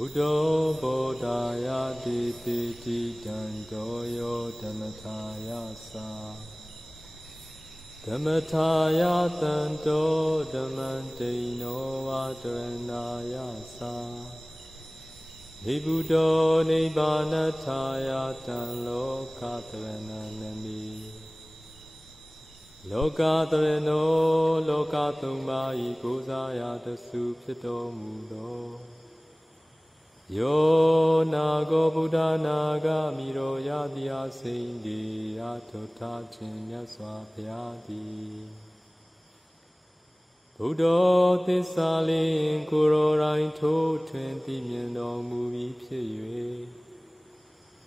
Buddho Bodhaya Dipiti Dandoyo Dhammataya Sa Dhammataya Dando Dhammantino Vadaranaya Sa Nibuddho Nibbanataya Dan Lokatarananami Lokatarano Lokatumma Ikosaya Dasu Pito Mudo Yo Nago Buddha Naga Miro Yadya Sindi Atota Chinya Swapyadi Buddha Tisalin Kuro Rain To 20 Miendo Muvi Pye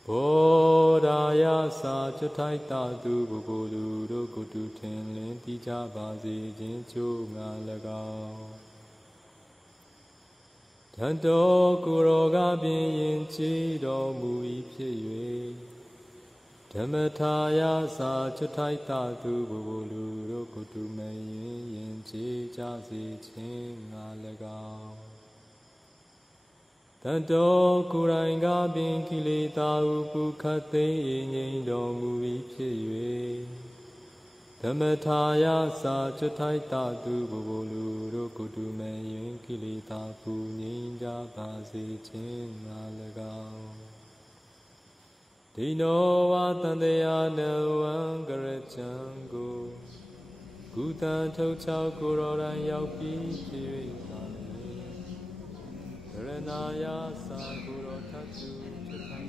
Bodhaya Sa Chatai Tatu Bubulu Rokutu Tenlin Tija Bazi Jinchu Ngalagao Tanto Kuroga Bin Chido Mui Pye Dhammataya Sa Chatai Tatu Bubulu Rokutu Mayin Yin Chi Jasi Chin Ngalagao Tanto Kuranga Bin Kilita Upu Kate Yin Do Mui Pye Dhammataya Sa Chatai Tatu Bubulu Rokutu Mayin Kilita Pu Ninja Basi Chin Nalagao Dino Vatandeya No Angarachango Gutan Tochao Kuroran Yaupi Piri Karanaya Sa Kuro Tatu Chatai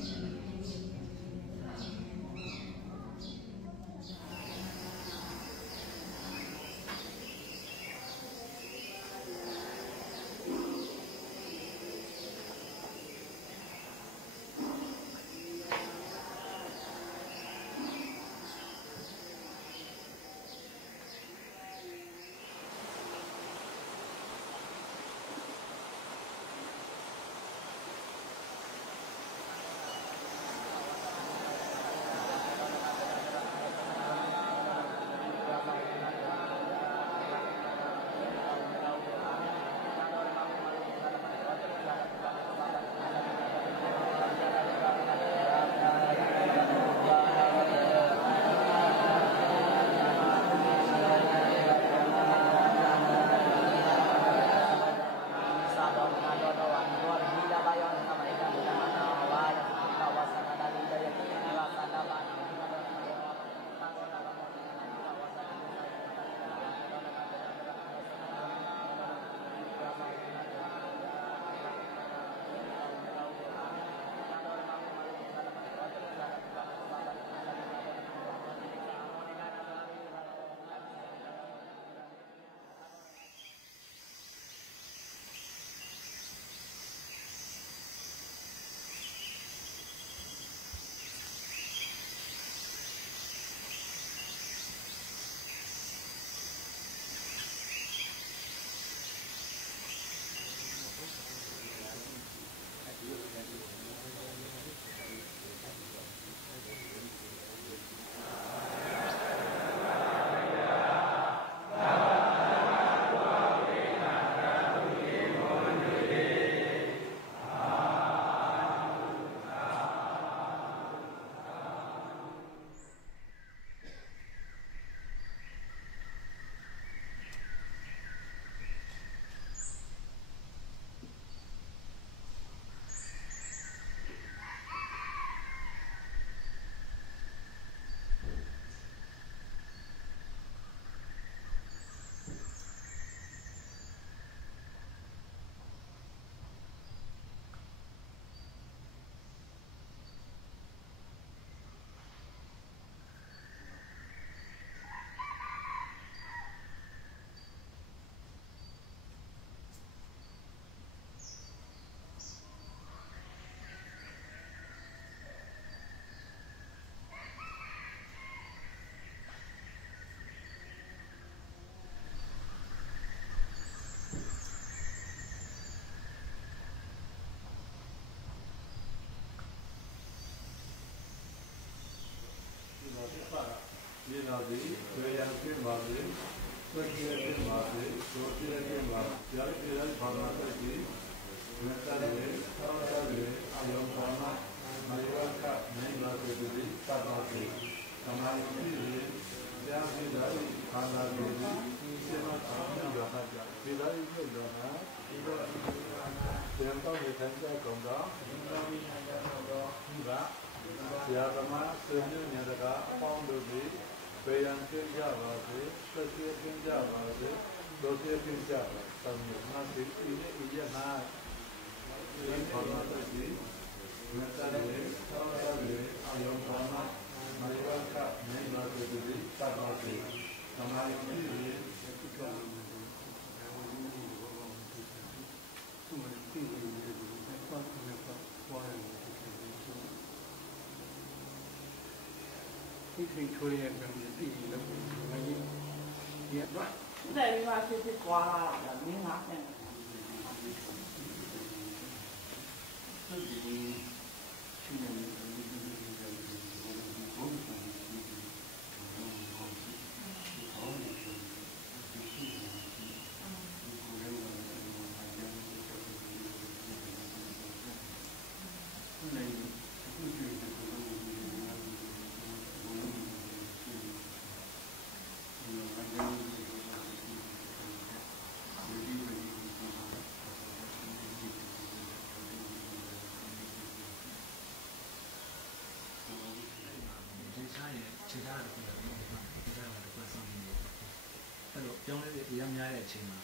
ပြောင်းလဲတဲ့အရာများတဲ့အချိန်မှာ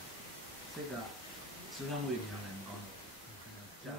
စိတ်ကစူးစမ်းဝေနေရတယ်မကောင်းဘူးကြာ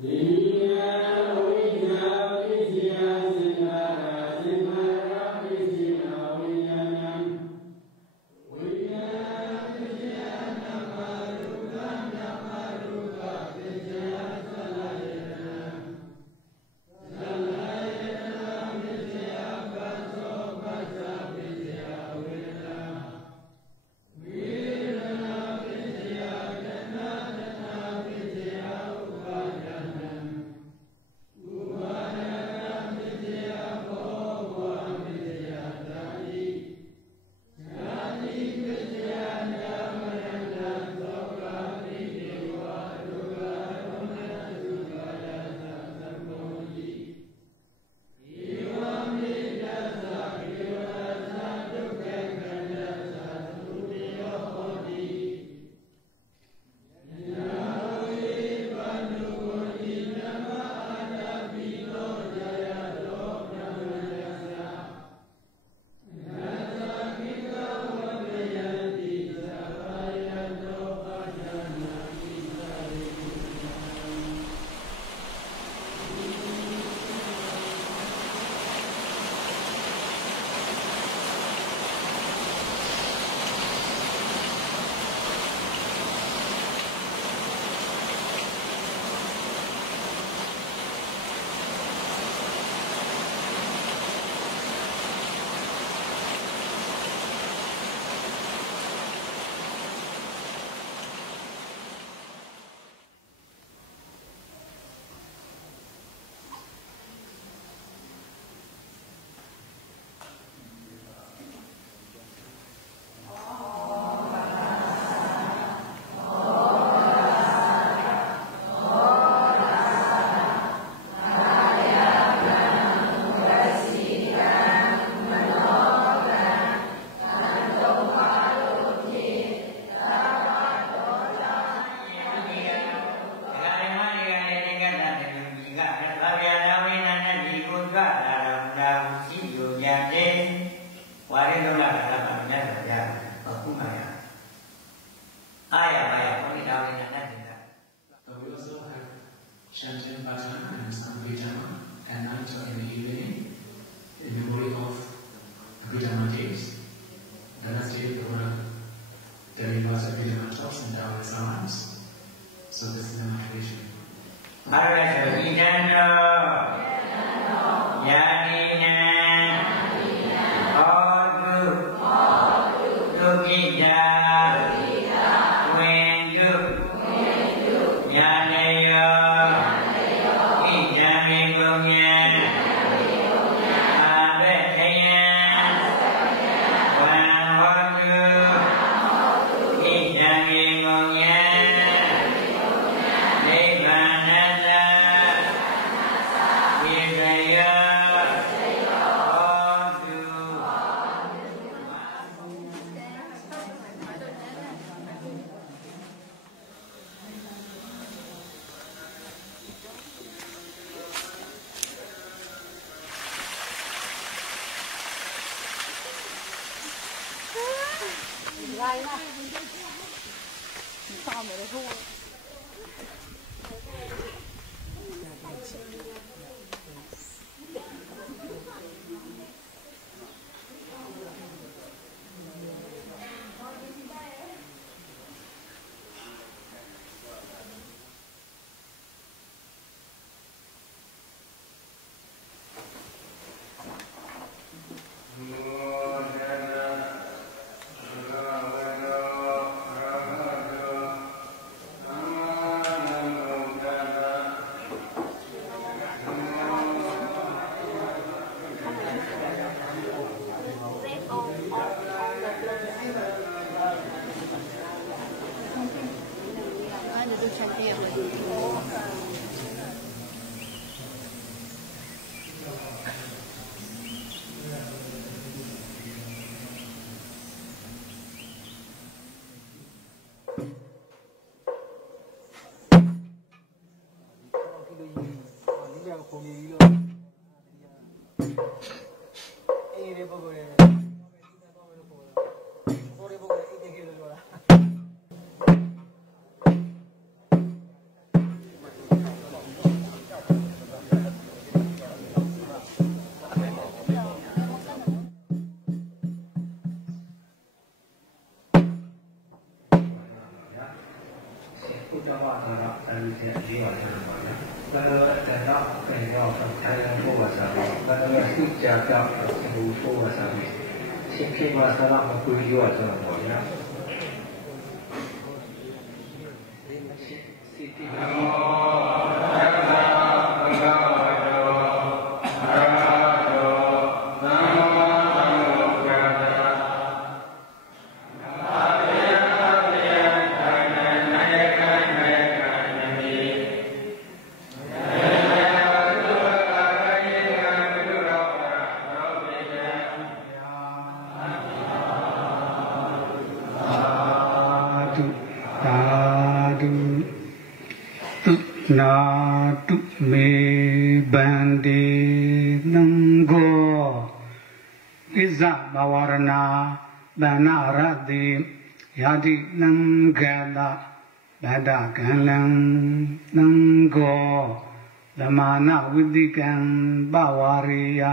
Amen. also have chanting bhajan and some Visuddhimagga at night or in the evening in memory of Visuddhimagga days. The last day of the rivers of Visuddhimagga talks and Dharma sounds. So this is the motivation. Natu me bande nango Iza bawarana banaradi Yadi nangala Badagalang nango Lamana widikan bawariya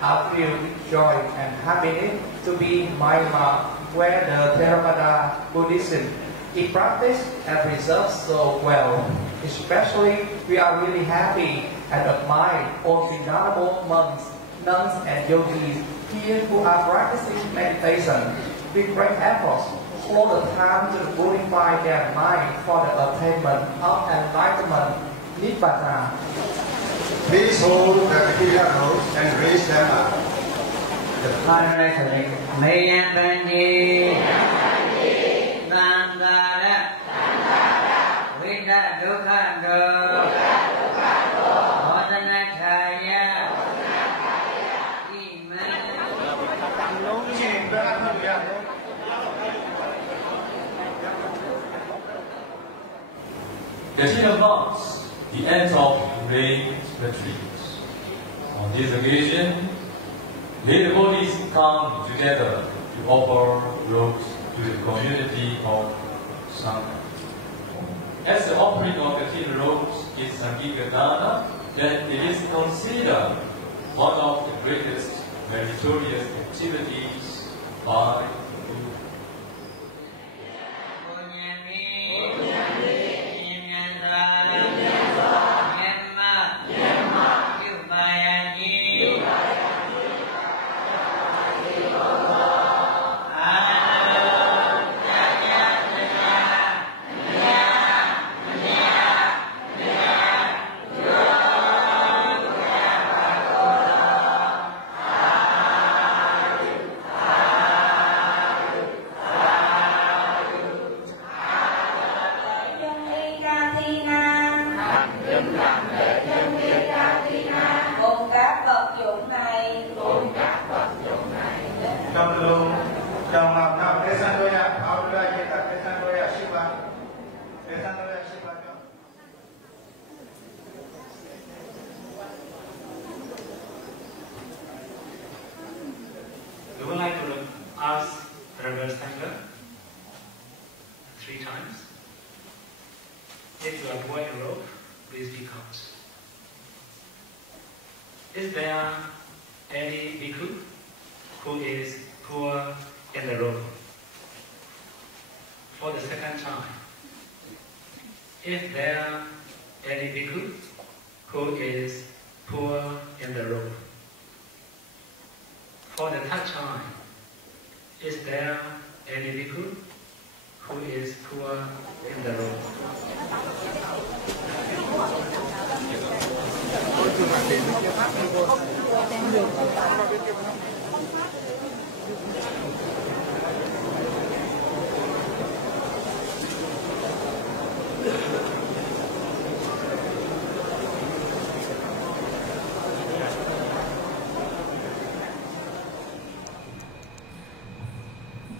I feel joy and happiness to be in Myanmar, where the Theravada Buddhism is practiced and preserved so well. Especially, we are really happy and admire all the venerable monks, nuns, and yogis here who are practicing meditation with great efforts all the time to purify their mind for the attainment of enlightenment, Vipassana. Please hold the material and raise them up. The Parasari Mayambandi Nandara Viddhimagga Modhanakaya Dependent monks, the end of rain retreats. On this occasion, the devotees come together to offer robes to the community of Sangha. As the offering of the 10 robes is Sangika Dana, then it is considered one of the greatest meritorious activities by the Buddha. We would like to ask Reverend Sanger 3 times. If you are poor in rope, please speak out. Is there any bhikkhu who is poor in the rope? For the second time. Is there any bhikkhu who is poor in the rope? For the third time, is there any bhikkhu who is poor in the rope?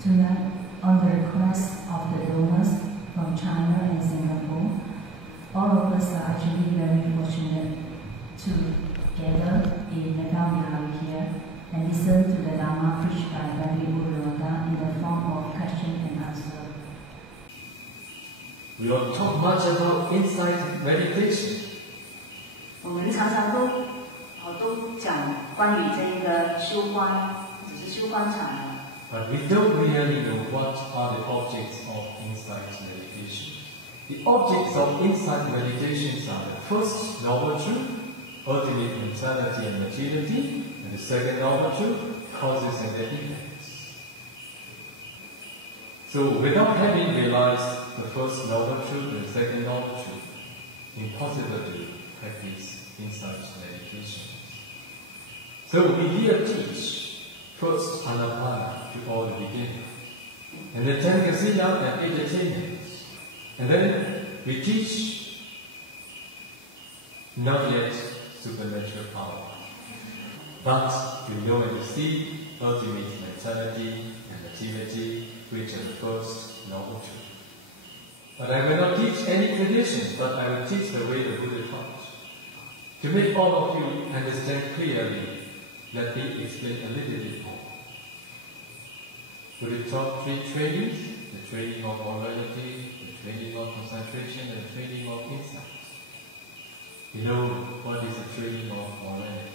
Tonight, on the request of the donors from China and Singapore, all of us are actually very fortunate to gather in Megawihari here and listen to the Dhamma preached by Vipassana in the form of question and answer. We don't talk much about insight meditation. 我们常常都讲关于这个修观，只是修观场。 But we don't really know what are the objects of insight meditation. The objects of insight meditations are the first noble truth, ultimate insanity and materiality, and the second noble truth, causes and their effects. So without having realized the first noble truth and the second noble truth, impossible to practice insight meditation. So we here teach first Anapana, to all the beginners. And then 10 casino and entertainment. And then we teach not yet supernatural power, but to know and to see ultimate mentality and materiality, which are the first noble truth. But I will not teach any tradition, but I will teach the way the Buddha taught. To make all of you understand clearly, let me explain a little bit more. Buddha taught 3 trainings: the training of morality, the training of concentration, and the training of insight. You know what is the training of morality?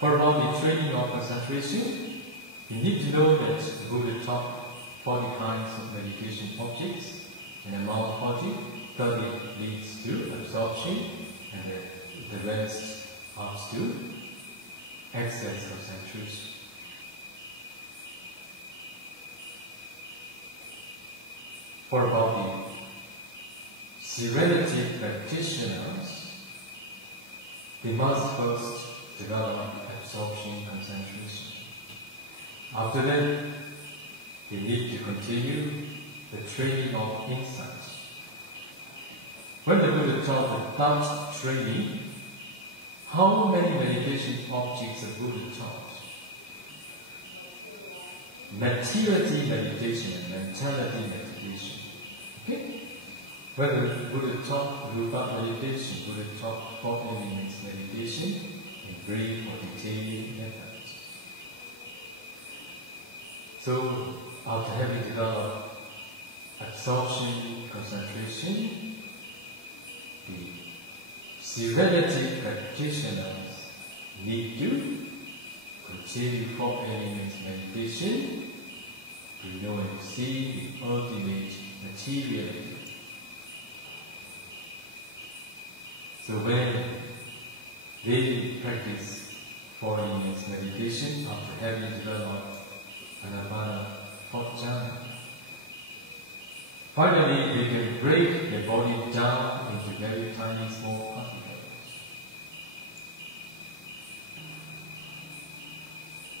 For about the training of concentration, you need to know that the Buddha taught 40 kinds of meditation objects, and among 40, 30 leads to absorption, and the rest comes to excess concentration. For about the serenity practitioners, they must first develop absorption concentration. After that, they need to continue the training of insight. When the Buddha taught the third training, how many meditation objects the Buddha taught? Materiality meditation and mentality meditation. Okay? When the Buddha taught Rupa meditation, Buddha taught 4 elements meditation in brief or detailed methods. So, after having developed absorption, concentration, the serenity practitioners need to continue 4 elements meditation to know and see the ultimate materiality. So when they practice 4 elements meditation after having developed Anapana 4th jhana, finally they can break the body down into very tiny small particles.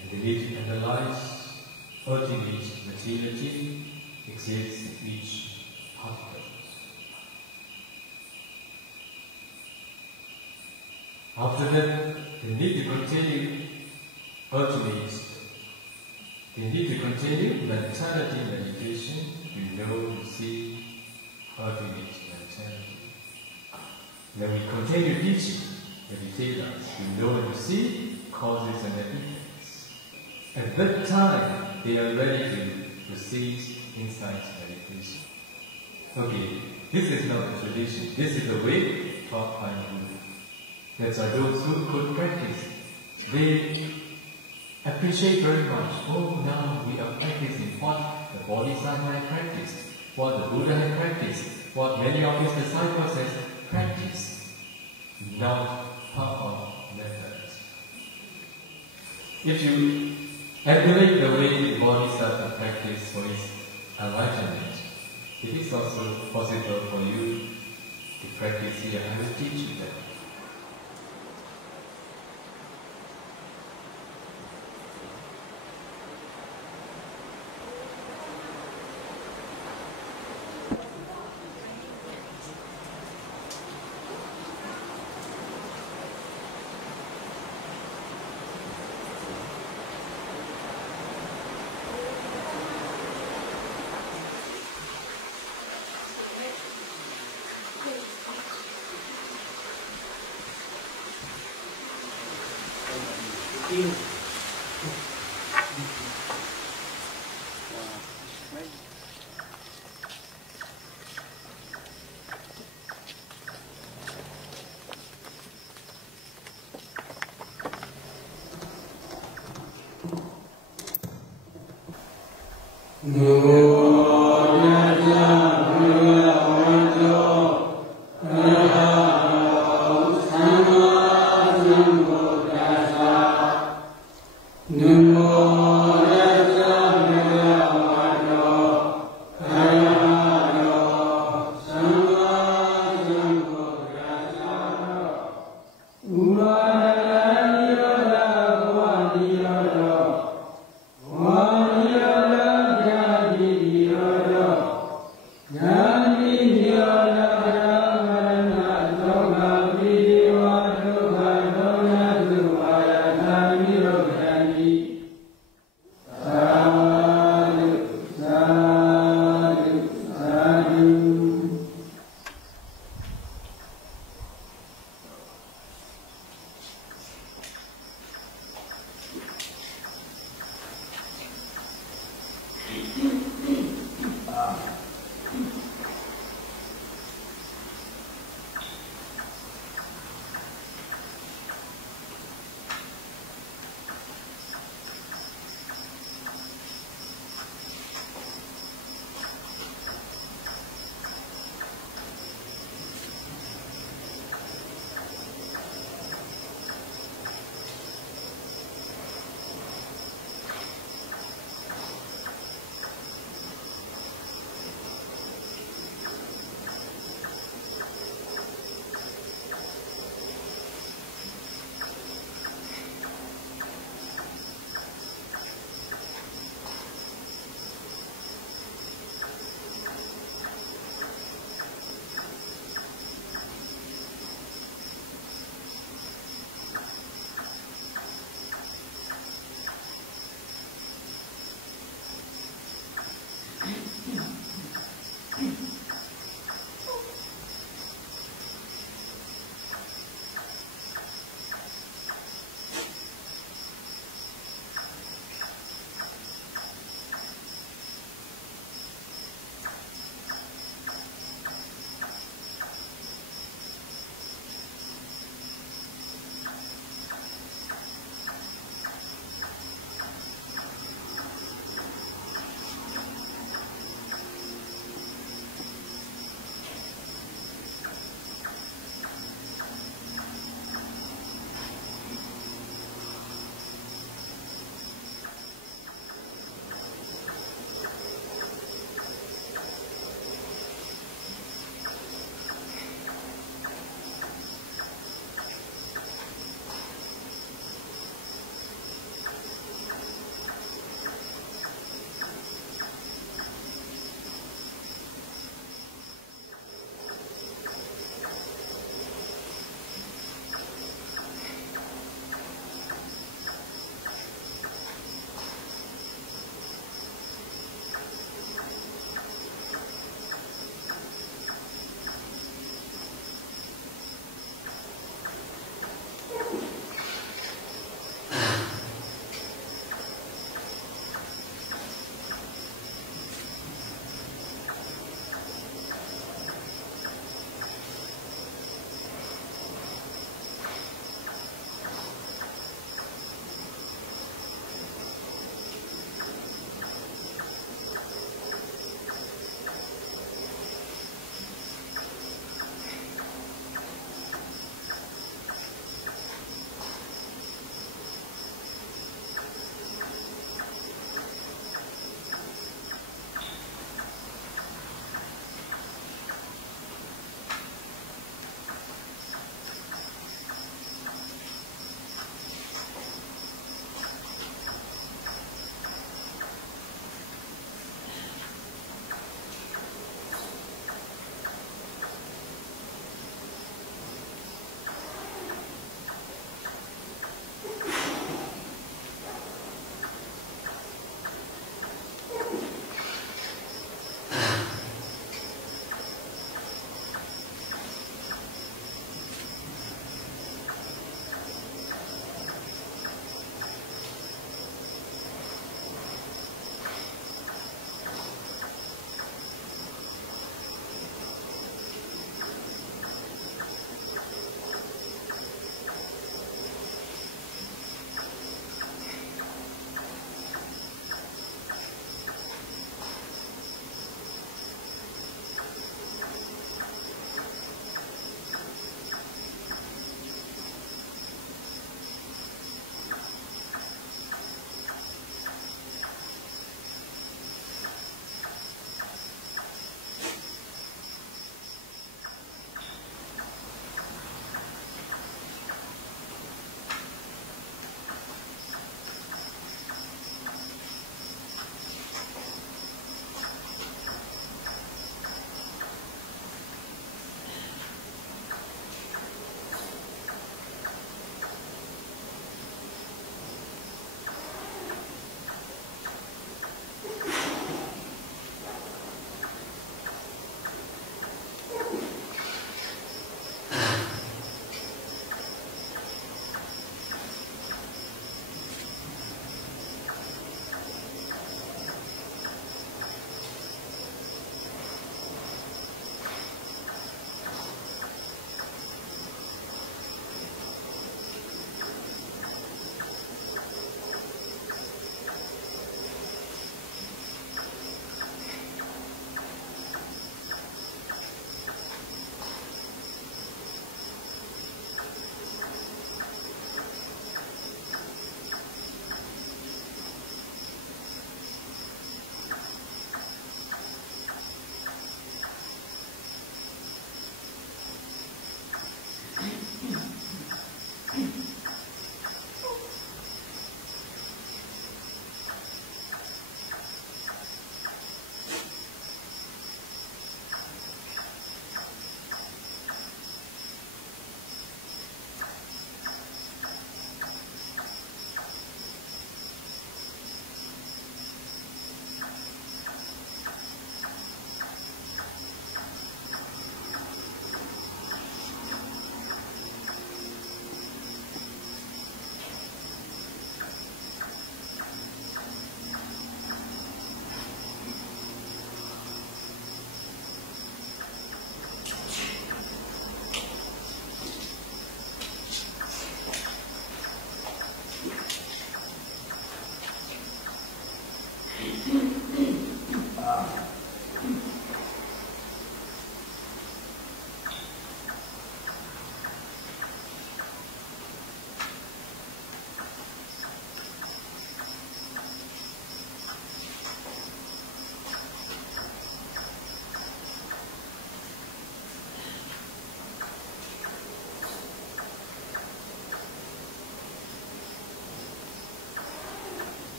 And they need to analyze ultimate materiality exists in each particle. After that, they need to continue ultimate. They need to continue mentality meditation to know and see ultimate mentality. Then we continue teaching meditators to know and to see causes and effects. At that time, they are ready to proceed insight meditation. Okay, this is not a tradition. This is the way taught by the Buddha. That's why those who could practice, they appreciate very much. Oh, now we are practicing what the Bodhisattva practiced, what the Buddha had practiced, what many of his disciples have practiced. Not Pa-Auk methods. If you emulate the way the Bodhisattva practiced for his enlightenment, it is also possible for you to practice here. I will teach you that.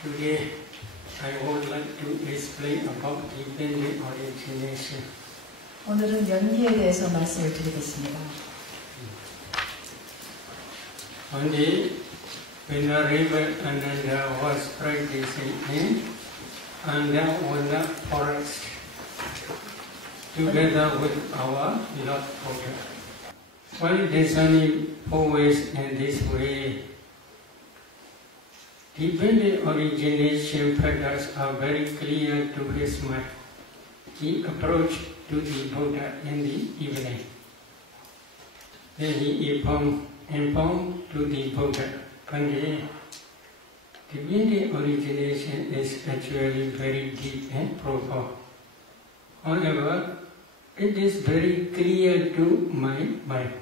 Today, I would like to explain about dependent origination. 오늘은 연기에 대해서 말씀을 드리겠습니다. One day, when a river Ananda was practicing in the forest, together with our Lord Buddha. While discerning always in this way, dependent origination factors are very clear to his mind. He approached to the Buddha in the evening. Then he informed to the Buddha, Pandit, dependent origination is actually very deep and profound. However, it is very clear to my mind.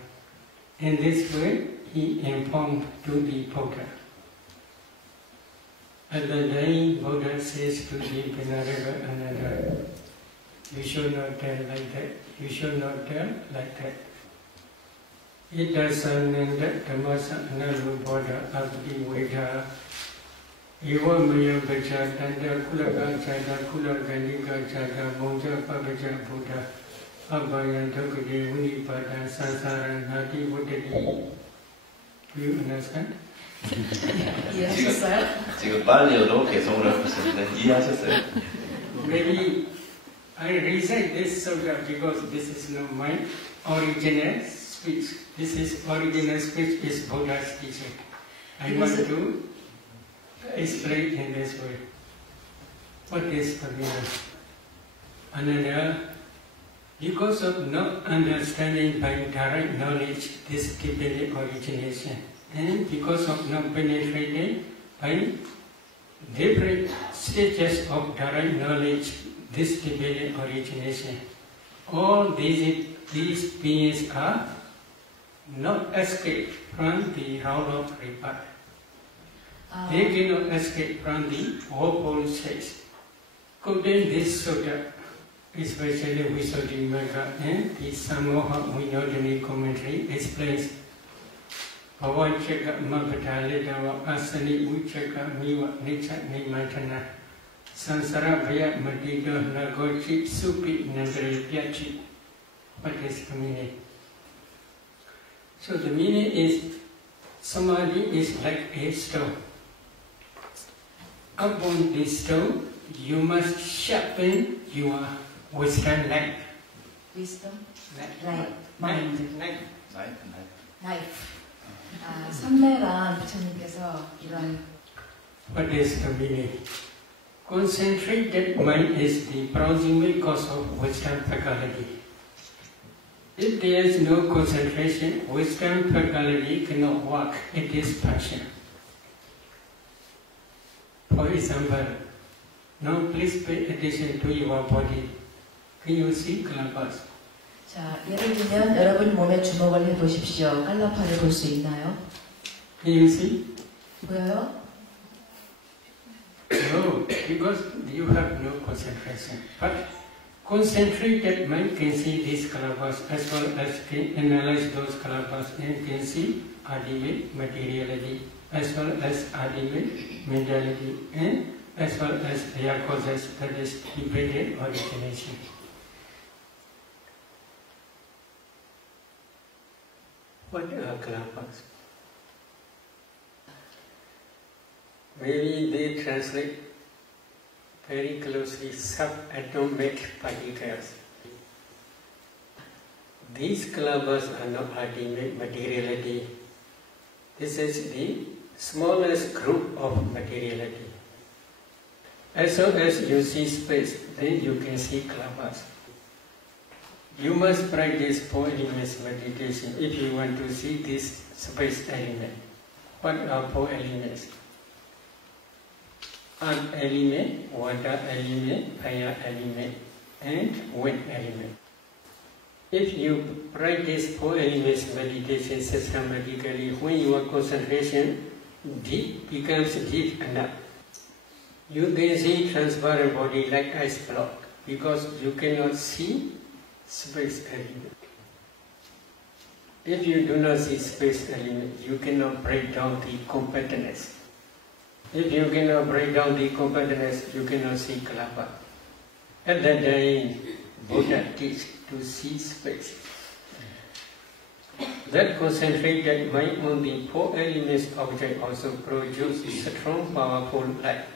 In this way, he informed to the Buddha. At the day, Buddha says to the Venerable Ananda, you should not tell like that, you should not tell like that. It doesn't mean that Dhamma Sanalu Buddha Abdi Veda Eva Maya Bacha Tanda Kulaga Chada Kulaganika Chada Monja Pabaja Buddha Abhaya Dhokade Unipada Sansara Nati Buddhadi. Do you understand? 이해하셨어요? 지금 빨리어도 개성을 하셨는데 이해하셨어요? Maybe I recite this sutta because this is not my original speech. This is original speech is Buddha's teaching. I want to explain in this way. What is the meaning? Another, because of not understanding by direct knowledge this dependent origination, and because of not penetrating by different stages of direct knowledge this dependent origination, all these beings are not escape from the round of rebirth. They cannot escape from the woeful stage. Quoting this sutta, especially Visuddhimagga and the Samoha Vinodani commentary explains Bhavachaka Mabhatalitawa Asani Uchaka Miwa Nicha Nimatana Sansara Bhaya Madida Nagochi Supi Nandre Pyachi. What is the meaning? So the meaning is Samadhi is like a stone. Upon this stone, you must sharpen your wisdom light. Wisdom? Light. Mind. Life. 선배가 부처님께서 이런 What is the meaning? Concentrated mind is the proximate cause of wisdom faculty. If there is no concentration, wisdom faculty cannot work. It is passion. For example, now please pay attention to your body. Can you see calabas? 자, 예를 들면 여러분 몸에 주목을 해보십시오. 깔라파를 볼 수 있나요? Can you see? 보여요? No, because you have no concentration. But concentrated mind can see these calabas as well as can analyze those calabas and can see ultimate materiality as well as ultimate mentality and as well as their causes, that is dependent origination. What are calabas? Maybe they translate very closely subatomic particles. These calabas are not ultimate materiality. This is the smallest group of materiality. As long as you see space, then you can see calabas. You must practice 4 elements meditation if you want to see this space element. What are 4 elements? Earth element, water element, fire element, and wind element. If you practice 4 elements meditation systematically, when your concentration becomes deep enough, you can see transparent body like ice block because you cannot see space element. If you do not see space element, you cannot break down the compactness. If you cannot break down the compactness, you cannot see kalapa. At that time, Buddha teach to see space. That concentrated mind on the 4 elements object also produces strong, powerful light.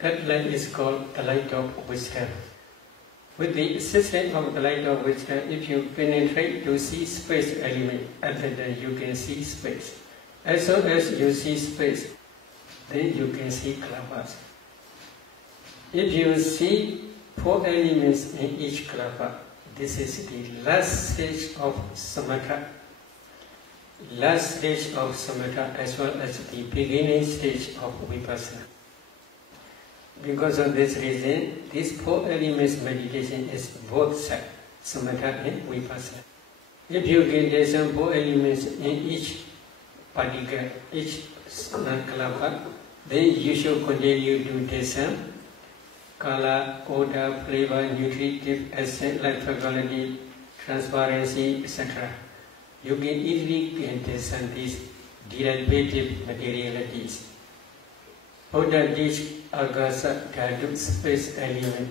That light is called the light of wisdom. With the assistance of the light of wisdom, if you penetrate to see space element, at that time you can see space. As soon as you see space, then you can see kalabas. If you see 4 elements in each kalapa, this is the last stage of samatha. Last stage of samatha as well as the beginning stage of vipassana. Because of this reason, this 4 elements meditation is both sides, samatha and vipassana. If you get the some 4 elements in each particle, each kalapa, then you should continue to discern color, odor, flavor, nutritive, essence, life faculty, transparency, etc. You can easily discern these derivative materialities. Buddha teach agasa dhatu space element.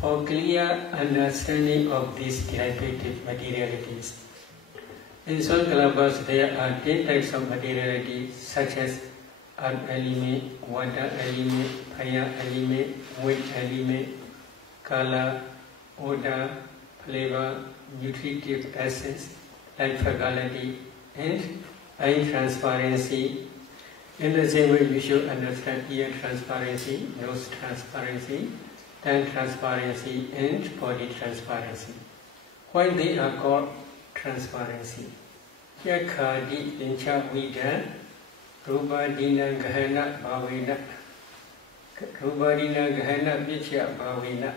For clear understanding of these derivative materialities. In some kalabas there are 10 types of materiality such as earth element, water element, fire element, wind element, color, odor, flavor, nutritive essence, life faculty, and eye transparency. In the same way, you should understand ear transparency, nose transparency, tongue transparency, and body transparency. Why they are called transparency? Yakhadi incha vida, rubadina gahana bhavina, rubadina gahana vichya bhavina,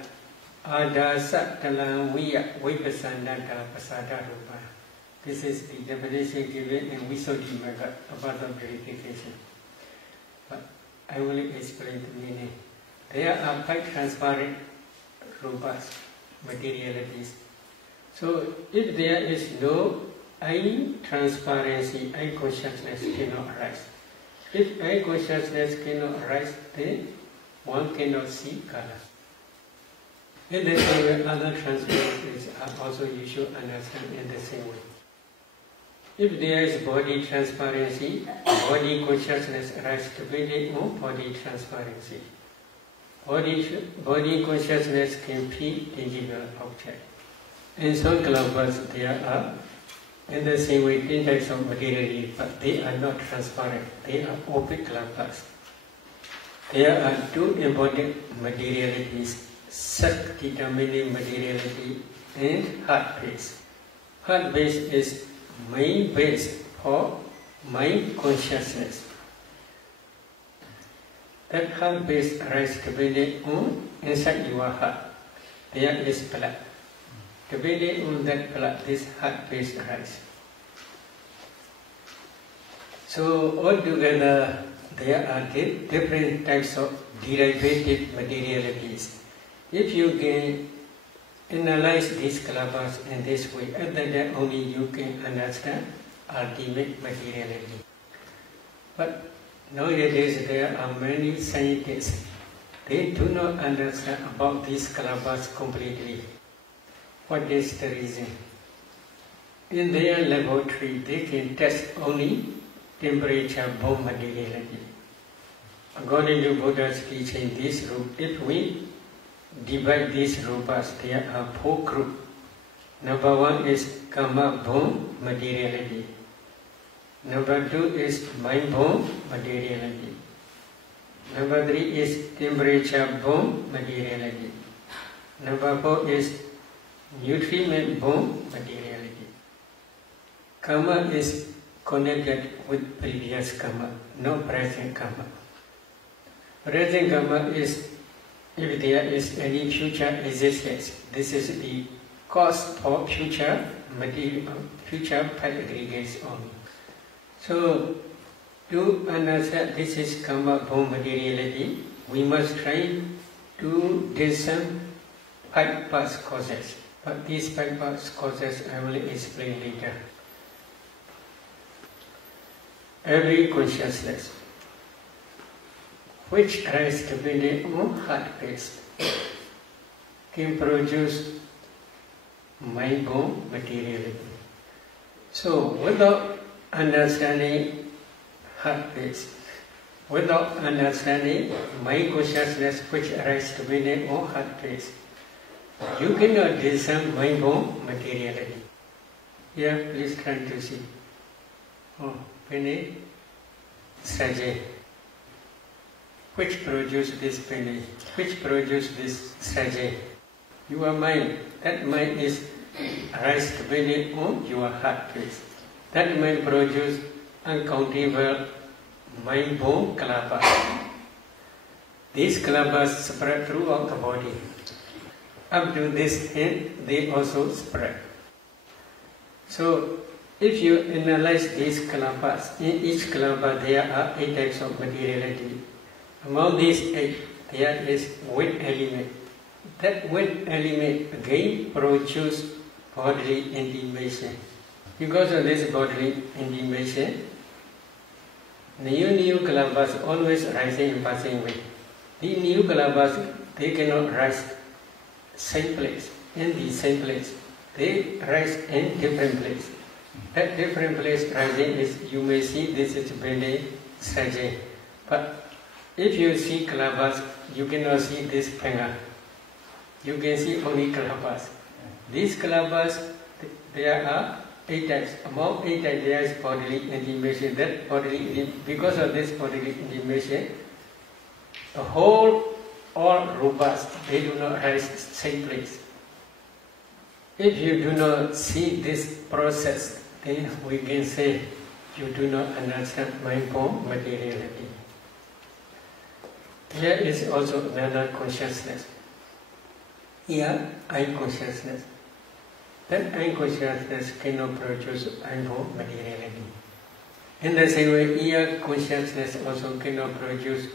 adasa talanviya vipassana pasada rupa. This is the definition given in Visuddhimagga about the purification. But I will explain the meaning. There are 5 transparent rupas, materialities. So if there is no eye transparency, eye consciousness cannot arise. If eye consciousness cannot arise, then one cannot see color. In the same way, other transparencies are also you should understand in the same way. If there is body transparency, body consciousness arises depending on body transparency. Body consciousness can be tangible object. In some kalabas there are, in the same way, 10 types of materiality, but they are not transparent. They are opaque kalabas. there are two important materialities, self-determining materiality and heart-based. Heart-based is mind-based for mind consciousness. That heart-based arises depending on inside your heart. There is blood. Depending on that blood, this heart-based arises. So altogether, there are different types of derivative materialities. If you can analyze these kalabas in this way, at that time only you can understand ultimate materiality. But nowadays there are many scientists, they do not understand about these kalabas completely. What is the reason? In their laboratory, they can test only temperature-borne materiality. According to Buddha's teaching, this group, if we divide these rupas, there are 4 groups. Number 1 is karma-borne materiality. Number 2 is mind-borne materiality. Number 3 is temperature-borne materiality. Number 4 is nutriment-borne materiality. Karma is connected with previous karma, no present karma. Present karma is if there is any future existence. This is the cause for future material, future part aggregates only. So, to understand this is karma-borne materiality, we must try to discern 5 past causes. But these 5 past causes I will explain later. Every consciousness which arises depending on heart-based can produce mind-borne materiality. So, without understanding heart-based, without understanding mind consciousness which arises depending on heart-based, you cannot discern mind-borne materiality. Here, please try to see. Oh, penny, sajay. Which produce this penny? Which produce this sajay? Your mind. That mind is arise depending on your heart base. That mind produce uncountable mind-borne kalabas. These kalabas spread throughout the body. Up to this end, they also spread. So, if you analyze these kalabas, in each kalaba there are 8 types of materiality. Among these 8, there is wind element. That wind element again produces bodily intimation. Because of this bodily intimation, new kalabas always rising and passing away. The new kalabas, they cannot rise same place, in the same place. They rise in different place. That different place rising is, you may see this is Bene Sajay. But if you see kalabas, you cannot see this panga. You can see only kalabas. These kalabas, there are 8 types. Among 8 types, there is bodily intimation. That bodily, because of this bodily intimation, the whole, all rupas, they do not rise same place. If you do not see this process, then we can say you do not understand mind-borne materiality. Here is also another consciousness. Here, I consciousness. That I consciousness cannot produce mind-borne materiality. In the same way, ear consciousness also cannot produce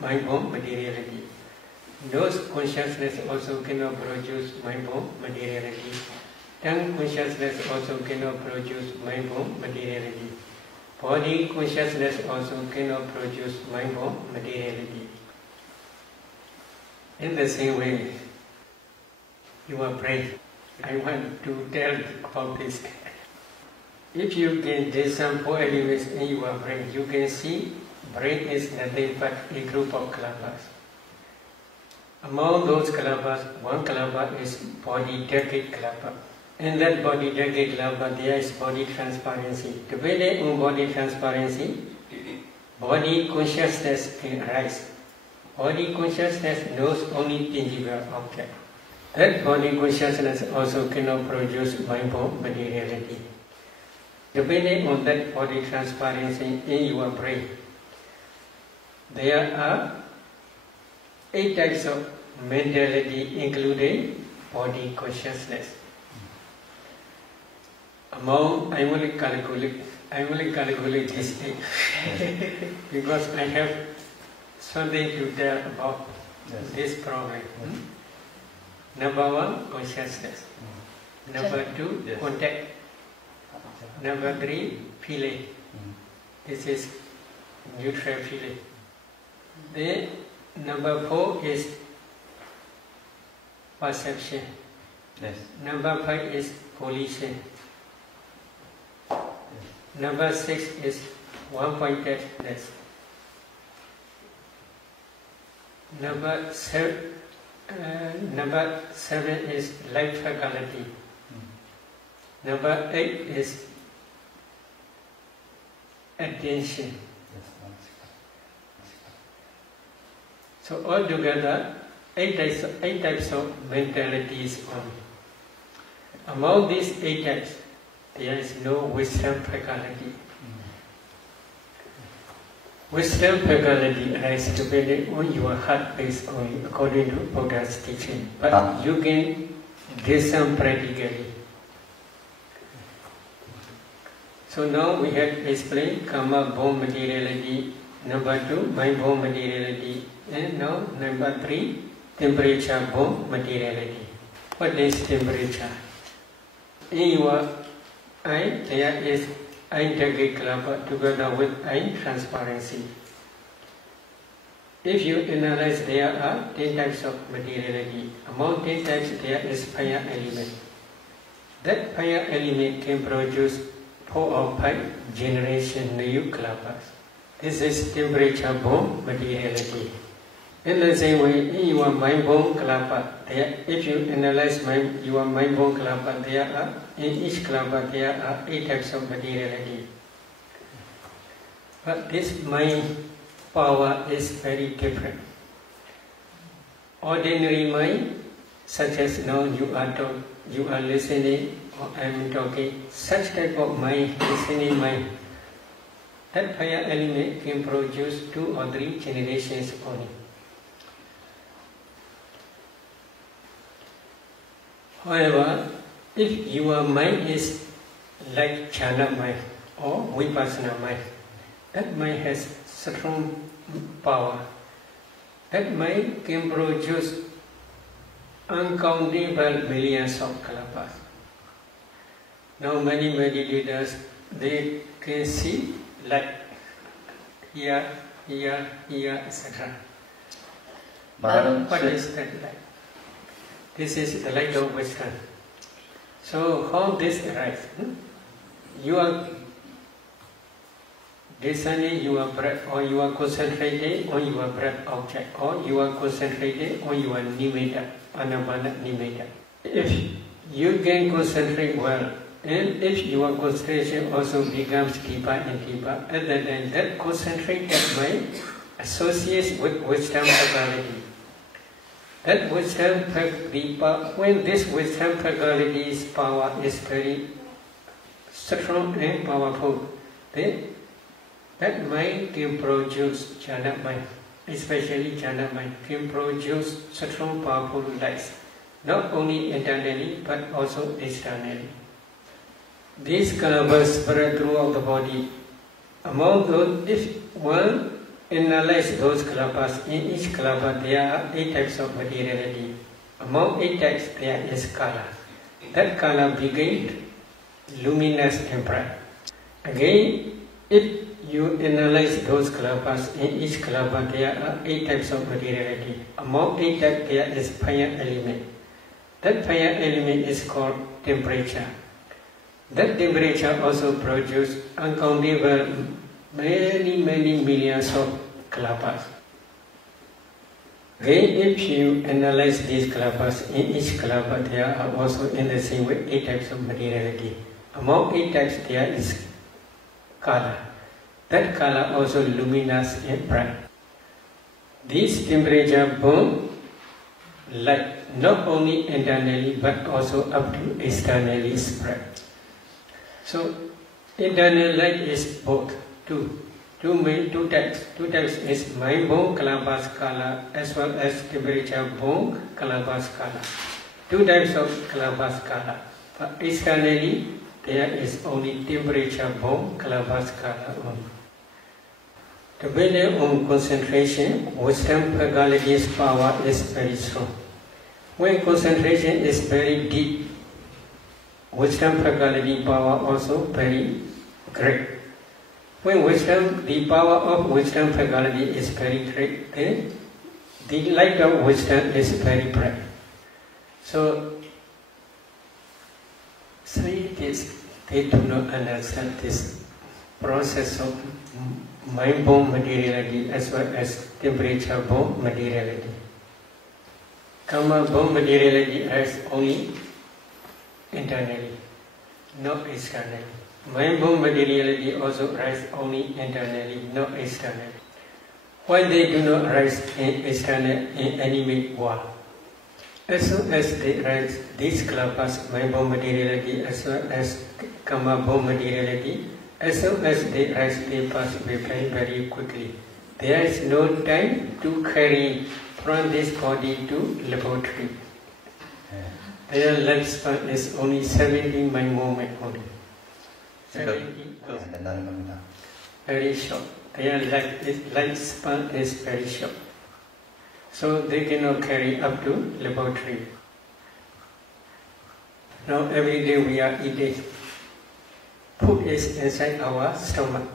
mind-borne materiality. Nose consciousness also cannot produce mind-borne materiality. Tongue consciousness also cannot produce mind-borne materiality. Body consciousness also cannot produce mind-borne materiality. In the same way, your brain, I want to tell about this. If you can discern 4 elements in your brain, you can see brain is nothing but a group of kalabas. Among those kalabas, one kalaba is body decade kalaba. In that body decade kalaba, there is body transparency. Depending on body transparency, body consciousness can arise. Body consciousness knows only tangible object. That body consciousness also cannot produce mind-born materiality. Depending on that body transparency in your brain, there are 8 types of mentality, including body consciousness. Among, I will calculate this thing because I have something to tell about this problem. Number 1, consciousness. Number 2, contact. Number 3, feeling. This is neutral feeling. Then number 4 is perception. Number 5 is volition. Number 6 is one-pointedness. Number 7 is life faculty. Number 8 is attention. So altogether, 8 types of mentalities only. Among these 8 types, there is no wisdom faculty. Wisdom faculty is dependent on your heart base only, according to Buddha's teaching. But you can discern practically. So now we have explained karma-born materiality, number 2, mind-born materiality, and now number 3, temperature-born materiality. What is temperature? In your eye, there is eye target club together with eye transparency. If you analyze, there are 10 types of materiality. Among 10 types, there is fire element. That fire element can produce 4 or 5 generation new clubbers. This is temperature-born materiality. In the same way, in your mind-born clubber, if you analyze your mind-born clubber, in each clubber there are 8 types of materiality. But this mind power is very different. Ordinary mind, such as now you are listening, or I am talking, such type of mind, listening mind, that fire element can produce 2 or 3 generations only. However, if your mind is like jhana mind or Vipassana mind, that mind has strong power. That mind can produce uncountable millions of kalpas. Now many meditators, they can see light here, etc. What is that light? This is the light of wisdom. So how this arises? You are discerning your breath, or you are concentrating on your breath object, or you are concentrating on your nimitta, anapana nimitta. If you can concentrate well, and if your concentration also becomes deeper and deeper, at that time that concentrated mind associates with wisdom faculty. That wisdom faculty, when this wisdom faculty's power is very strong and powerful, then that mind can produce jhana mind, especially jhana mind, can produce strong powerful lights, not only internally but also externally. These kalabas spread throughout the body. Among those, if one analyze those kalabas, in each kalaba there are 8 types of materiality. Among 8 types there is kala. That kala begins luminous and bright. Again, if you analyze those kalabas, in each kalaba there are 8 types of materiality. Among 8 types there is fire element. That fire element is called temperature. That temperature also produces uncountable many millions of kalpas. Again, if you analyze these kalpas, in each kalapa there are also in the same way 8 types of materiality. Among 8 types there is kala. That color also luminous and bright. This temperature burn light not only internally but also up to externally spread. So internal light is both two types. Two types is mind-born Kalabas color as well as temperature-born Kalabas color. Two types of Kalabas color. But externally there is only temperature-born Kalabas color only. Depending on concentration, Western Pagality's power is very strong. When concentration is very deep, Western Pagality power also very great. When the power of Western Pagality is very great, then the light of wisdom is very bright. So scientists, they do not understand this process of mind-born materiality as well as temperature-born materiality. Karma-born materiality is only internally, not externally. Mind-born materiality also rises only internally, not externally. Why they do not rise in external in animate world? As soon as they rise, these Kalabas, mind-born materiality as well as Karma-born materiality, as soon as they rise, they pass away very, very quickly. There is no time to carry from this body to laboratory. Their lifespan is only 70 mind moment only. 70. Very short. Their lifespan is very short. So they cannot carry up to laboratory. Now every day we are eating. Food is inside our stomach.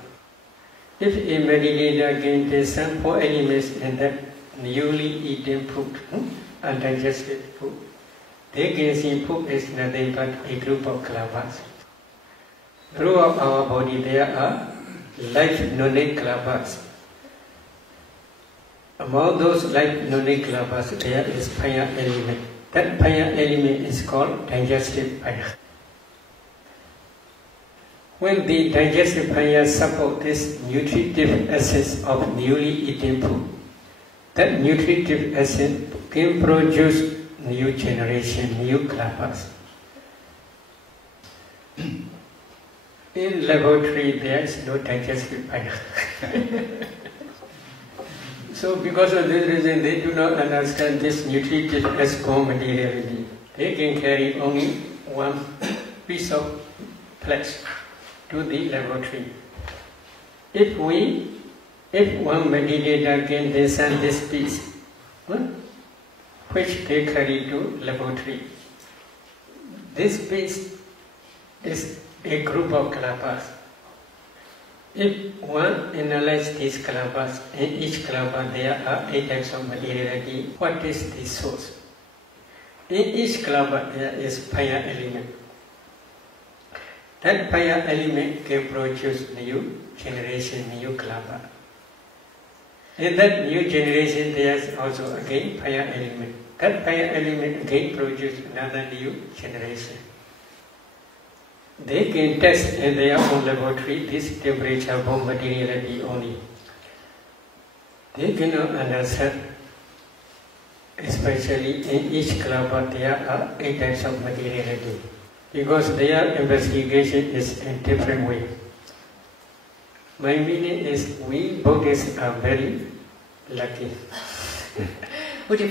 If a meditator can discern 4 elements in that newly eaten food, undigested food, they can see food is nothing but a group of Kalabas. Throughout our body there are life knowledge Kalabas. Among those life knowledge Kalabas there is fire element. That fire element is called digestive fire. When the digestive fire supports this nutritive essence of newly eaten food, that nutritive essence can produce new generation, new Kalabas. In laboratory there is no digestive fire. So because of this reason they do not understand this nutritive as born materiality. They can carry only one piece of flesh to the laboratory. If one meditator can discern this piece, which they carry to laboratory, this piece is a group of Kalabas. If one analyzes these Kalabas, in each Kalaba there are 8 types of materiality. What is the source? In each Kalaba there is fire element. That fire element can produce new generation, new Kalaba. In that new generation there is also again fire element. That fire element again produces another new generation. They can test in their own laboratory this temperature-born materiality only. They cannot understand, especially in each Kalaba there are 8 types of materiality, because their investigation is in different way. My meaning is we Buddhists are very lucky. We can,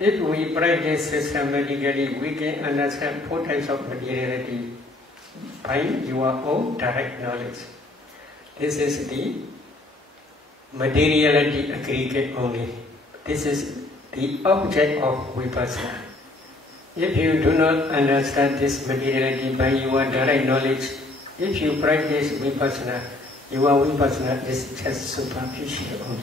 if we practice systematically, we can understand 4 types of materiality by your own direct knowledge. This is the materiality aggregate only. This is the object of Vipassana. If you do not understand this materiality by your direct knowledge, if you practice Vipassana, your Vipassana is just superficial only.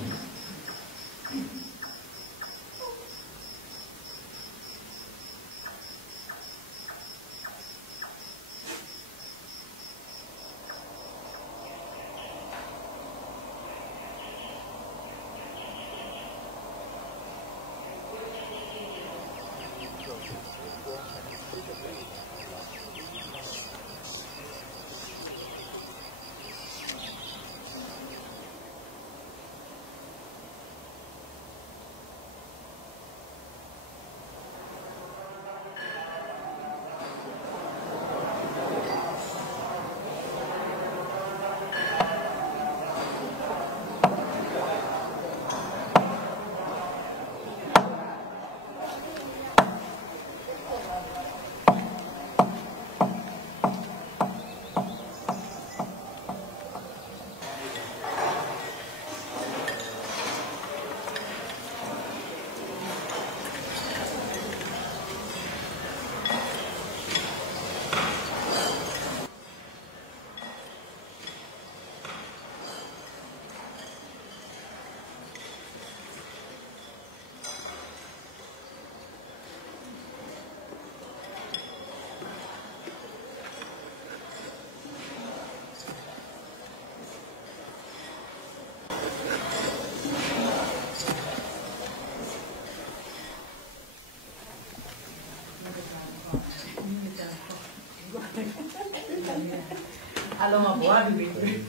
Along a board with me.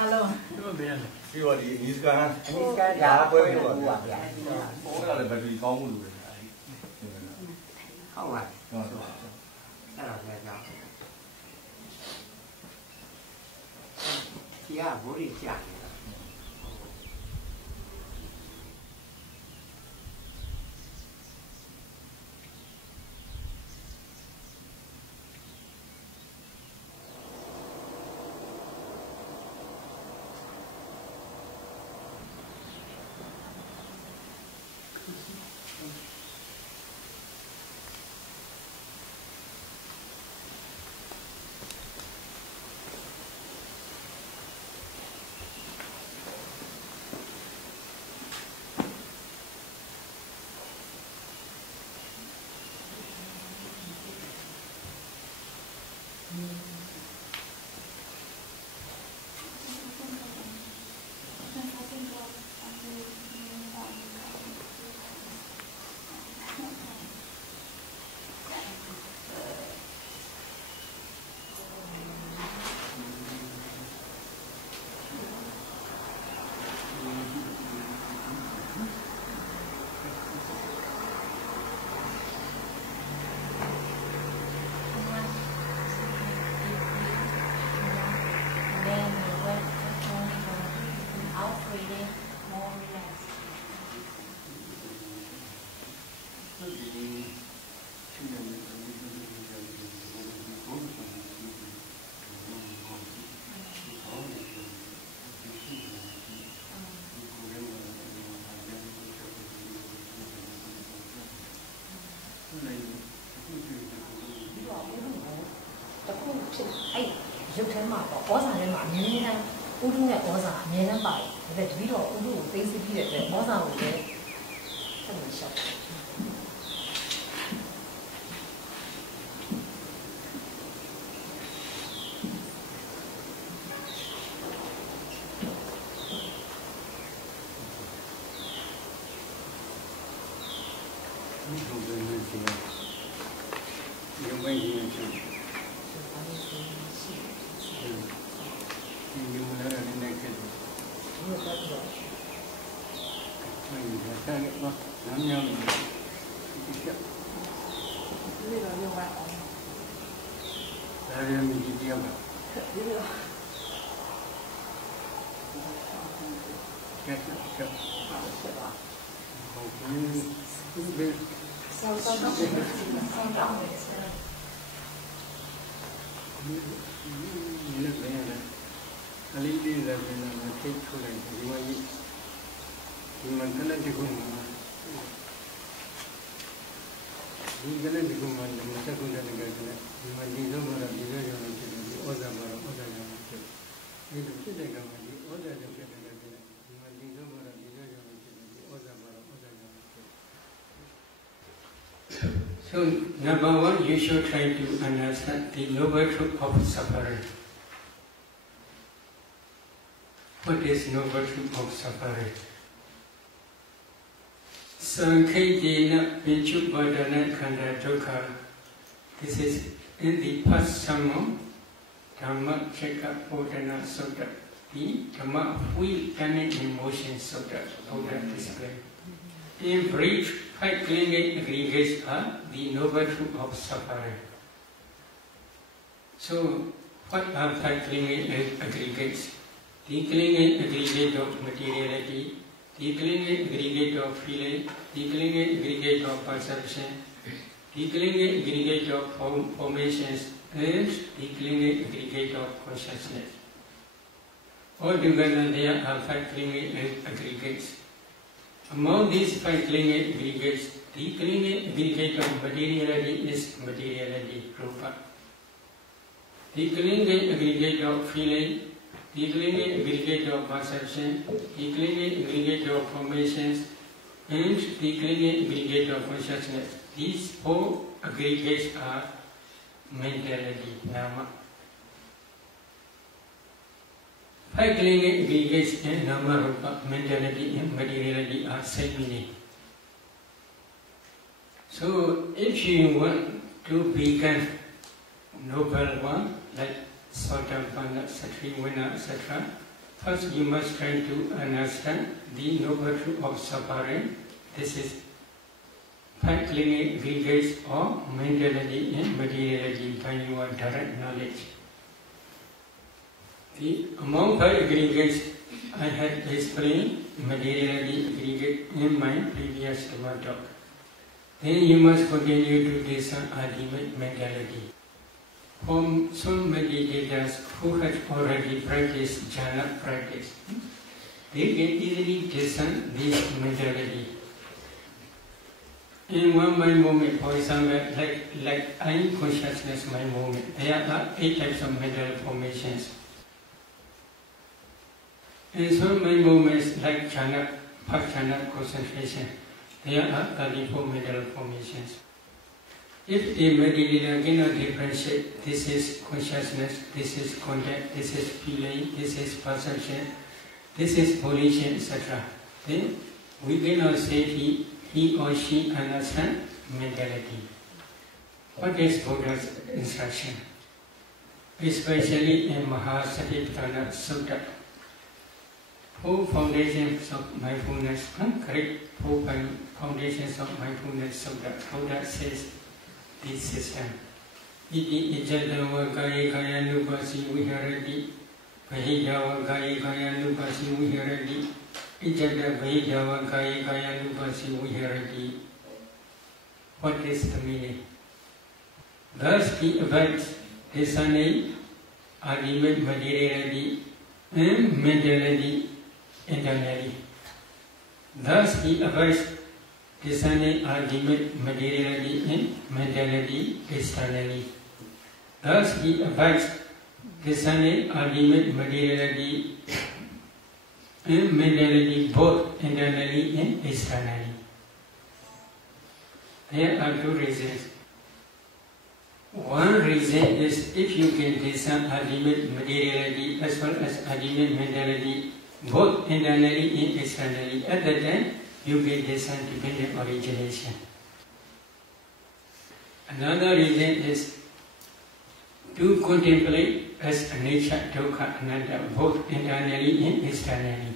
Along. See what he's got. He's got a boy. Không à? Sao là nghe nhau? Chị à, bố đi chả. Hey, you can mark or was I not meaning Udu at was a million by the video Udu basically that was our way. So, number one, you should try to understand the noble truth of suffering. What is noble truth of suffering? Sankhaidena Vichubhadana Khanda Dukkha. This is in the past sermon, Dhamma Chekka Bodhana Sutta, the Dhamma Wheel Turning in Motion Sutta, Buddha explained. In brief, 5 clinging aggregates are the noble truth of suffering. So, what are 5 clinging aggregates? The clinging aggregate of materiality, the clinging aggregate of feeling, the clinging aggregate of perception, the clinging aggregate of formations, and the clinging aggregate of consciousness. Altogether, there are 5 clinging aggregates. Among these 5 clinging aggregates, the clinging aggregate of materiality is materiality, rupa. The clinging aggregate of feeling, the clinging aggregate of perception, the clinging aggregate of formations, and the clinging aggregate of consciousness. These 4 aggregates are mentality, Dhamma. 5 clinging aggregates in Dhamma, Rupa, mentality and materiality are same meaning. So, if you want to become noble one, like Sotapanna, Satrivanna, etc. First, you must try to understand the noble truth of suffering. This is five clinic aggregates or mentality and materiality by your direct knowledge. Among five aggregates, I had explained materiality aggregate in my previous talk. Then you must continue to discern ultimate mentality. For some meditators who have already practiced jhana practice, they can easily discern this mentality. In one mind moment, for example, like I am consciousness mind moment, there are 8 types of mental formations. In some mind moments, like jhana, past jhana concentration, there are 34 mental formations. If the meditator cannot differentiate, this is consciousness, this is contact, this is feeling, this is perception, this is volition, etc., then we cannot say he or she understands mentality. What is Buddha's instruction? Especially in Mahasatipatthana Sutta. 4 foundations of mindfulness, correct? 4 foundations of mindfulness Sutta. Buddha says this system. Iti ijadava kaya kaya nupasi viharati, vahidava kaya kaya nupasi viharati, ijada vahidava kaya kaya nupasi viharati. What is the meaning? Thus he abides discerning ultimate materiality and mentality internally. Thus he abides discerning ultimate materiality and mentality externally. Thus he abides discerning ultimate materiality and mentality both internally and externally. There are 2 reasons. One reason is if you can discern ultimate materiality as well as ultimate mentality both internally and externally, at that time you get discern dependent origination. Another reason is to contemplate as nature, dukkha, anatta, both internally and externally.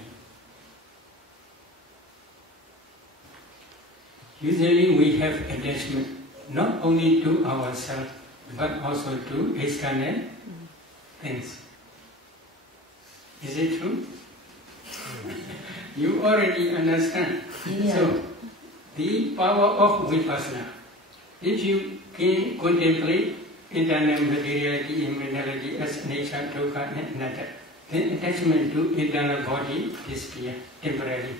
Usually we have attachment not only to ourselves but also to external things. Is it true? You already understand. Yeah. So, the power of Vipassana. If you can contemplate internal materiality and mentality as nature, dukkha, and anatta, then attachment to internal body disappears temporarily.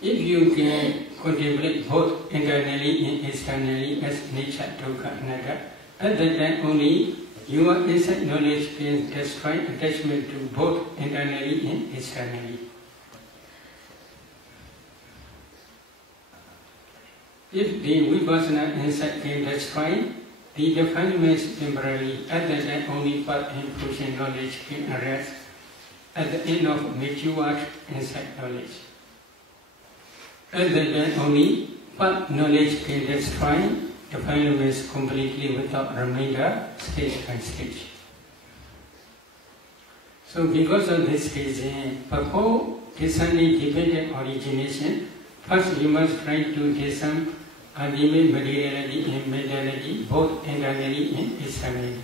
If you can contemplate both internally and externally as nature, dukkha, anatta, at that time only your inside knowledge can destroy attachment to both internally and externally. If the Vipassana insight can destroy the defilements temporarily, at that time only path and fruition knowledge can arise at the end of matured insight knowledge. At that time only path knowledge can destroy defilements completely without remainder, stage by stage. So because of this reason, before discerning dependent origination, first you must try to discern ultimate materiality and mentality both internally and externally.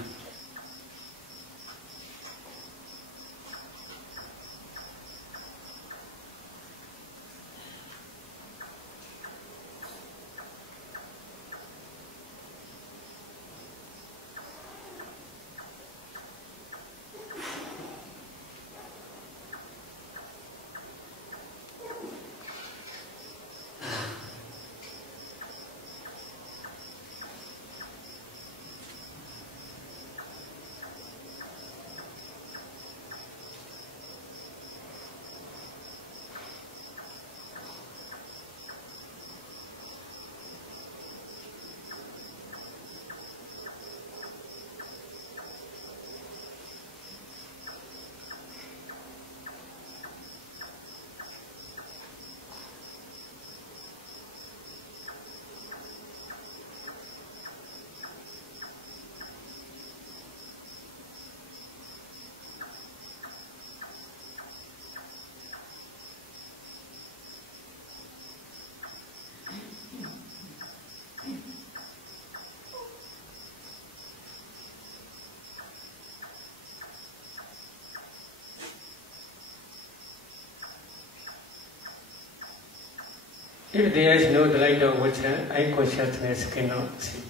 If there is no light of wisdom, eye consciousness cannot see.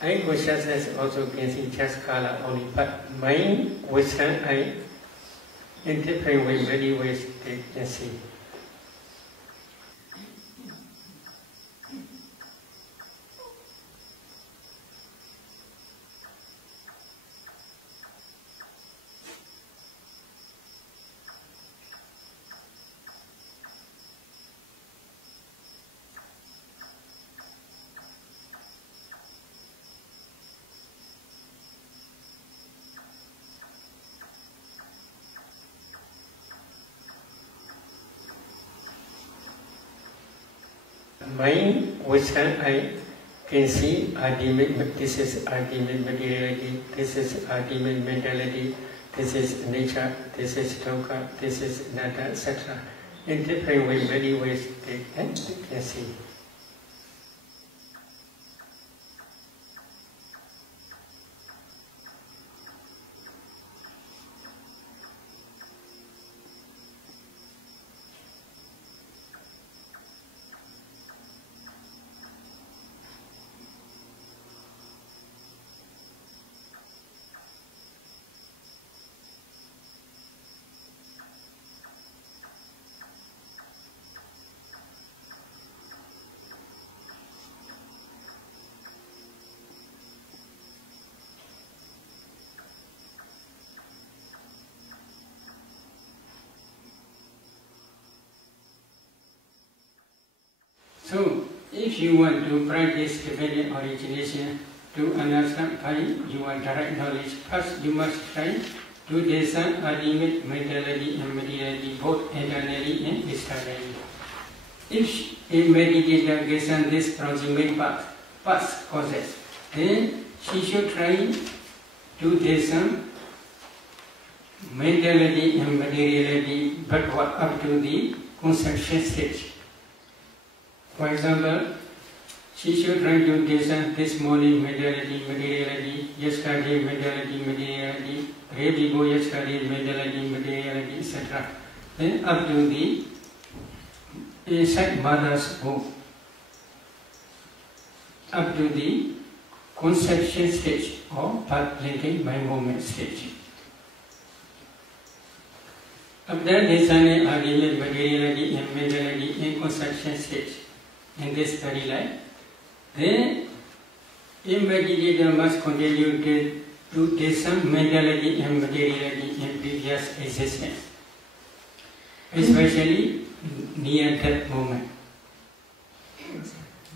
Eye consciousness also can see just color only, but mind, wisdom, eye, in different ways, many ways they can see. Mind, wisdom, I can see ultimate, this is ultimate materiality, this is ultimate mentality, this is nature, this is dukkha, this is nada, etc. In different ways, many ways they can see. So, if you want to practice dependent origination to understand Pali, you want direct knowledge, first you must try to discern ultimate mentality and materiality both internally and externally. If a meditator discerns this proximate past causes, then she should try to discern mentality and materiality but up to the conception stage. For example, she should try to discern this morning materiality, yesterday materiality, day before yesterday materiality, etc. Then up to the inside mother's womb, up to the conception stage or path linking by moment stage. After discerning ultimate materiality and mentality in conception stage, in this very life, then a meditator must continue to discern mentality and materiality in previous existence, especially near death moment.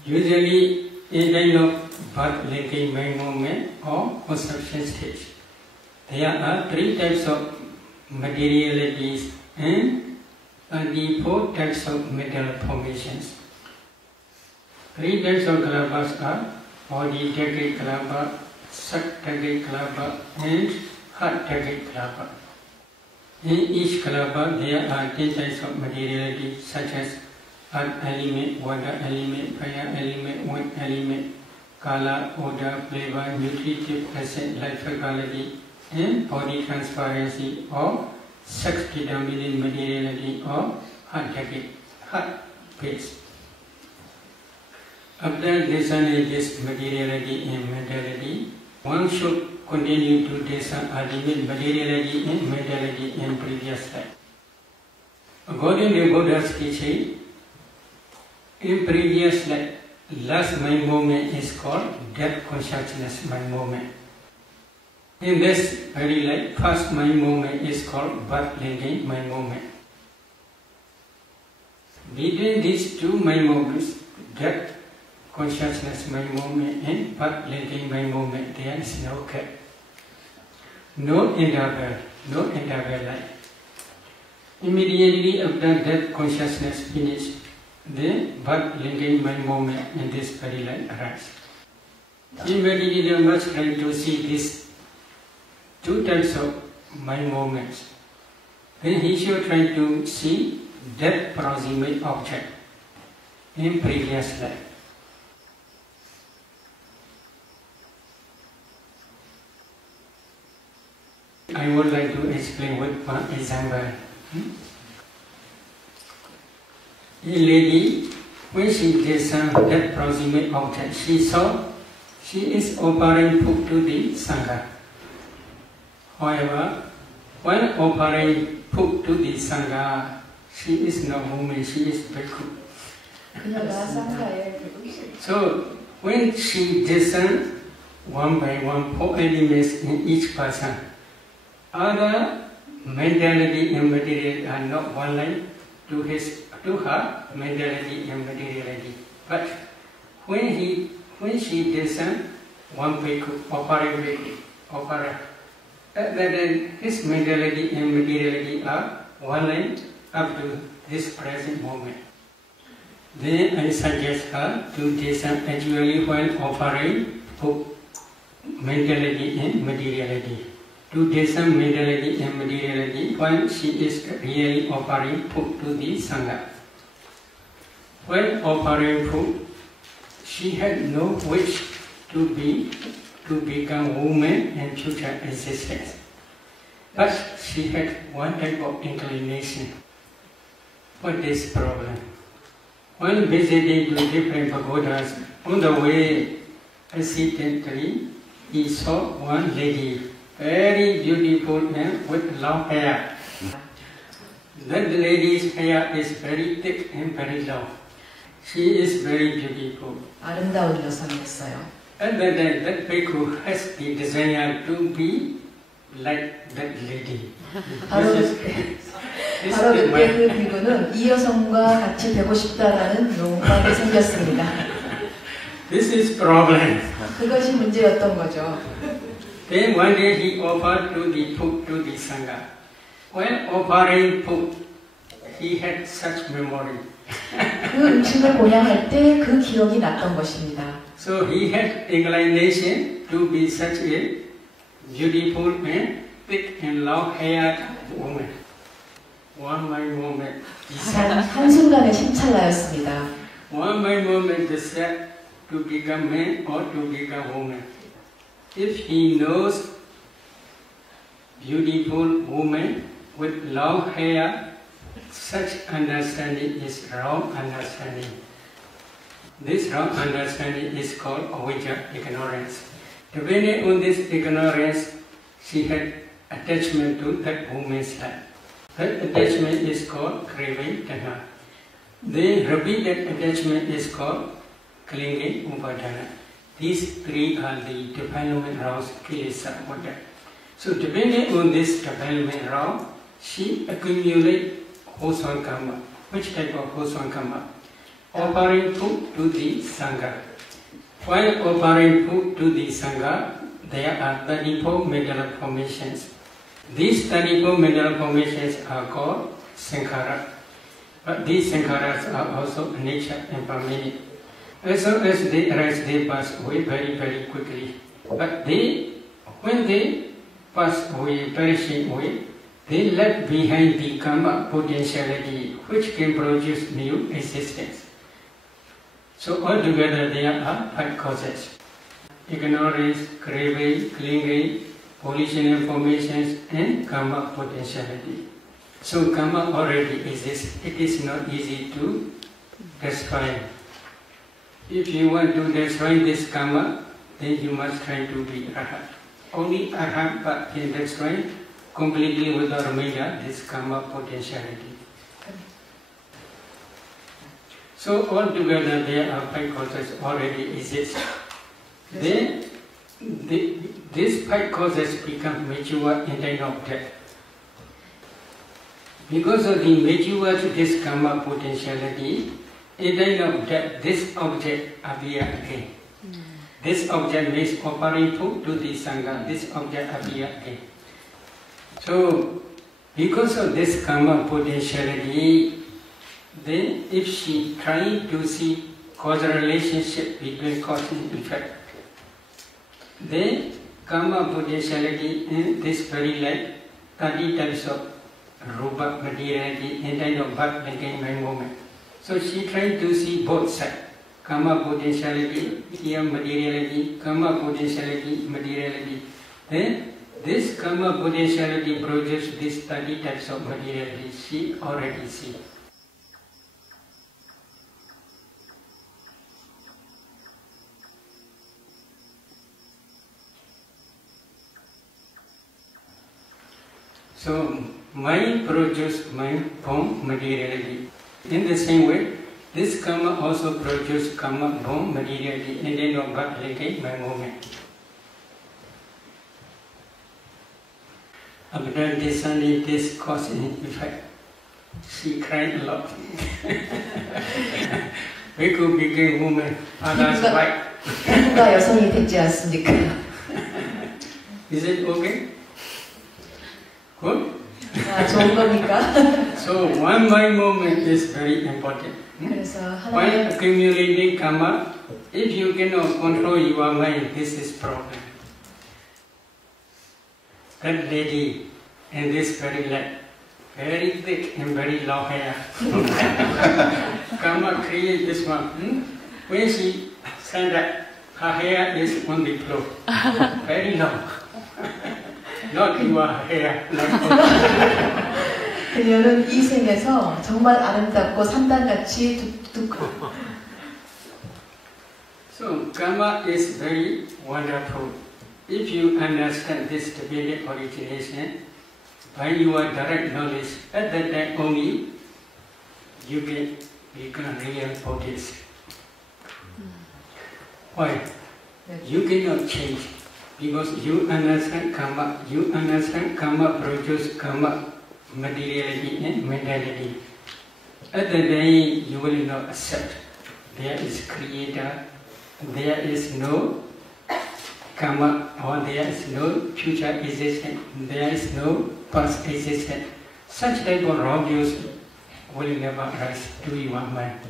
Usually, in kind of birth linking mind moment or conception stage, there are 3 types of materialities and 24 types of mental formations. 3 types of kalabas are body decade kalaba, sak decade kalaba, and heart decade kalaba. In each kalaba, there are 10 types of materiality such as earth element, water element, fire element, wind element, color, odor, flavor, nutritive acid, life quality, and body transparency or sex determining materiality or heart decade, heart base. After discerning this materiality and mentality, one should continue to discern ultimate materiality and mentality in previous life. According to Buddha's teaching, in previous life, last mind moment is called death consciousness mind moment. In this very life, first mind moment is called birth linking mind moment. Between these 2 mind moments, death consciousness mind moment and birth linking mind moment, there is no gap, no interval life. Immediately after death consciousness finishes, the birth linking mind moment in this very life arises. The meditator must try to see these 2 types of mind moments. Then he should try to see death proximate object in previous life. I would like to explain with one example. A lady, when she discerned that proximate object, she saw she is offering food to the Sangha. However, when offering food to the Sangha, she is no woman, she is bhikkhu. So, when she discerned one by one 4 elements in each person, other mentality and materiality are not one line to her mentality and materiality. But when she discerned one bhikkhu, offering, then his mentality and materiality are one line up to this present moment. Then I suggest her to discern actually when offering food, mentality and materiality. To discern mentality and materiality when she is really offering food to the Sangha. When offering food, she had no wish to become woman and future existence. But she had one type of inclination. What is the problem? When visiting to different pagodas, on the way, accidentally, he saw one lady, very beautiful and with long hair. That lady's hair is very thick and very long. She is very beautiful. 아름다운 여성이었어요. And then that bhikkhu has the desire to be like that lady. 바로 그때 그 비구는 이 여성과 같이 되고 싶다라는 욕망이 생겼습니다. This is problem. 그것이 문제였던 거죠. Then one day he offered to the food to the Sangha. When offering food, he had such memory. 그 음식을 보양할 때 그 기억이 났던 것입니다. So he had inclination to be such a beautiful and thick and long-haired woman. One by moment, 한순간에 심찰나였습니다. one by moment decide to become man or to become woman. If he knows beautiful woman with long hair, such understanding is wrong understanding. This wrong understanding is called avijja, ignorance. Depending on this ignorance, she had attachment to that woman's life. That attachment is called craving, tanha. The repeated attachment is called clinging, upadana. These three are the development rounds, kilesa, Buddha. So depending on this development round, she accumulates wholesome karma. Which type of wholesome karma? Offering food to the Sangha. While offering food to the Sangha, there are 34 mental formations. These 34 mental formations are called sankhara. But these sankharas are also nature and permanent. As soon as they arise, they pass away very, very quickly. But when they pass away, perishing away, they left behind the karma potentiality which can produce new existence. So altogether there are 5 causes: ignorance, craving, clinging, volitional formations, and karma potentiality. So karma already exists. It is not easy to destroy. If you want to destroy this karma, then you must try to be arhat. Only arhat can destroy completely without remainder this karma potentiality. So altogether there are 5 causes already exist. Then these 5 causes become mature in time of death. Because of the mature to this karma potentiality, in time of death, this object appears again. This object means offering food to the Sangha, this object appears again. So, because of this karma potentiality, then if she tries to see causal relationship between cause and effect, then karma potentiality in this very life, 30 types of rupa materiality in kind of birth, became my moment. So she tried to see both sides, karma potentiality, here materiality, karma potentiality, materiality. Then This karma potentiality produces these 30 types of materiality she already see. So, mind produces mind form materiality. In the same way, this karma also produces karma form materiality and then of God locate my movement. After discerning this cause and effect, she cried a lot. We could become woman, others white. Is it okay? Good? So one mind movement is very important. While accumulating karma, if you cannot control your mind, this is problem. That lady and this very thick and very long hair. Karma create this one. When she stand up, her hair is on the floor. Very long. Not your hair. 그녀는 이 생에서 정말 아름답고 산단같이 뚝뚝하고. So karma is very wonderful. If you understand this dependent origination by your direct knowledge, at that time only you can become real Buddhist. Why? You cannot change because you understand karma produces karma, materiality and mentality. At the day you will not accept there is creator, there is no karma, or there is no future existence, there is no past existence. Such type of wrong views will never rise to your mind.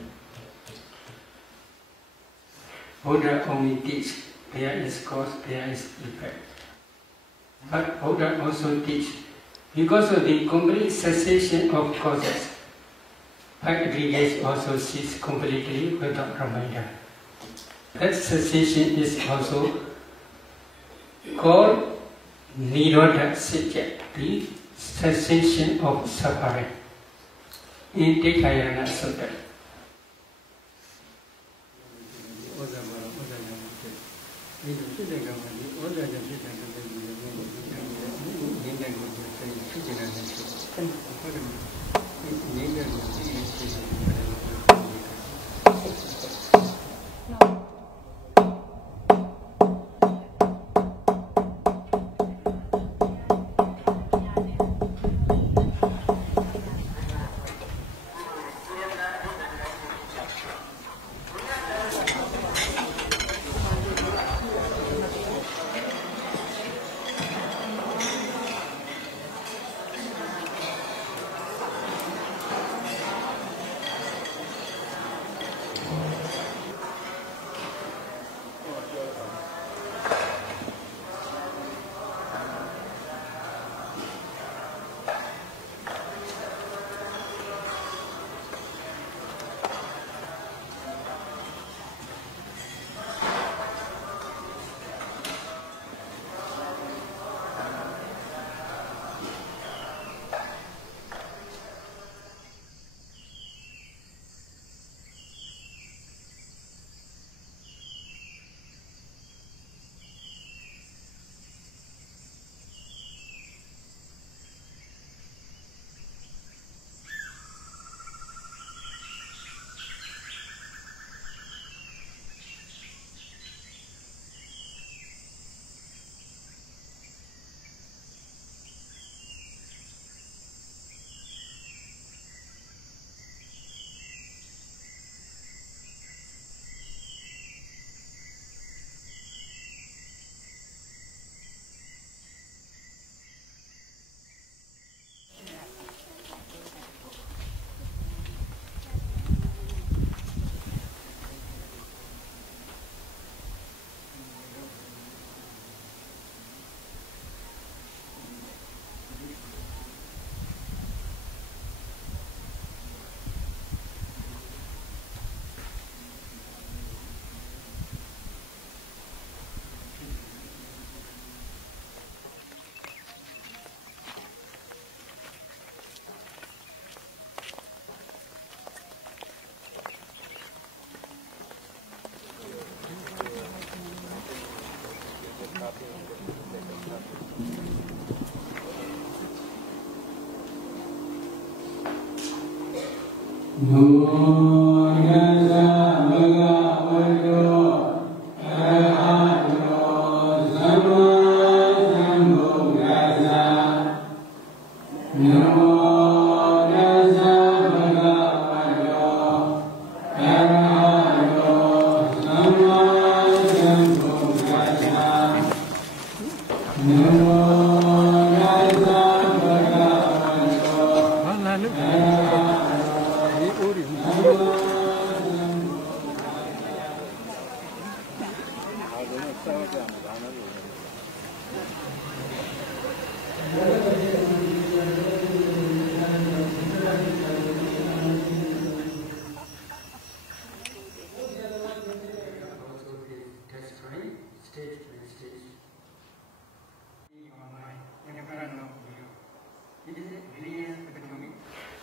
Buddha only teach there is cause, there is effect. But Buddha also teach because of the complete cessation of causes, aggregates also cease completely without reminder. That cessation is also called Nirodha Satya, the cessation of suffering, in Tikayana Sutta.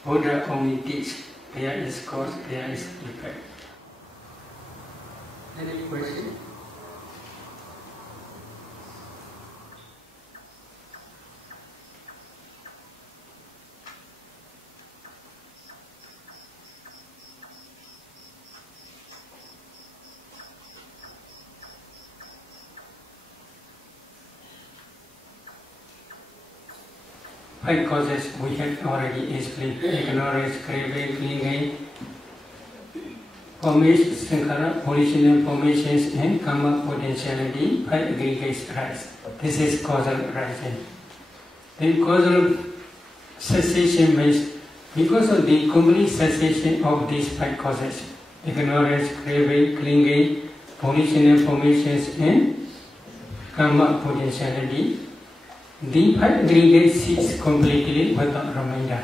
Buddha only teach, there is cause, there is effect. Any question? Five causes we have already explained: ignorance, craving, clinging, formation, sankhara, original formations, and karma potentiality. Five aggregates rise. This is causal rising. Then causal cessation means because of the complete cessation of these five causes: ignorance, craving, clinging, original formations, and karma potentiality. The five aggregates cease completely without reminder.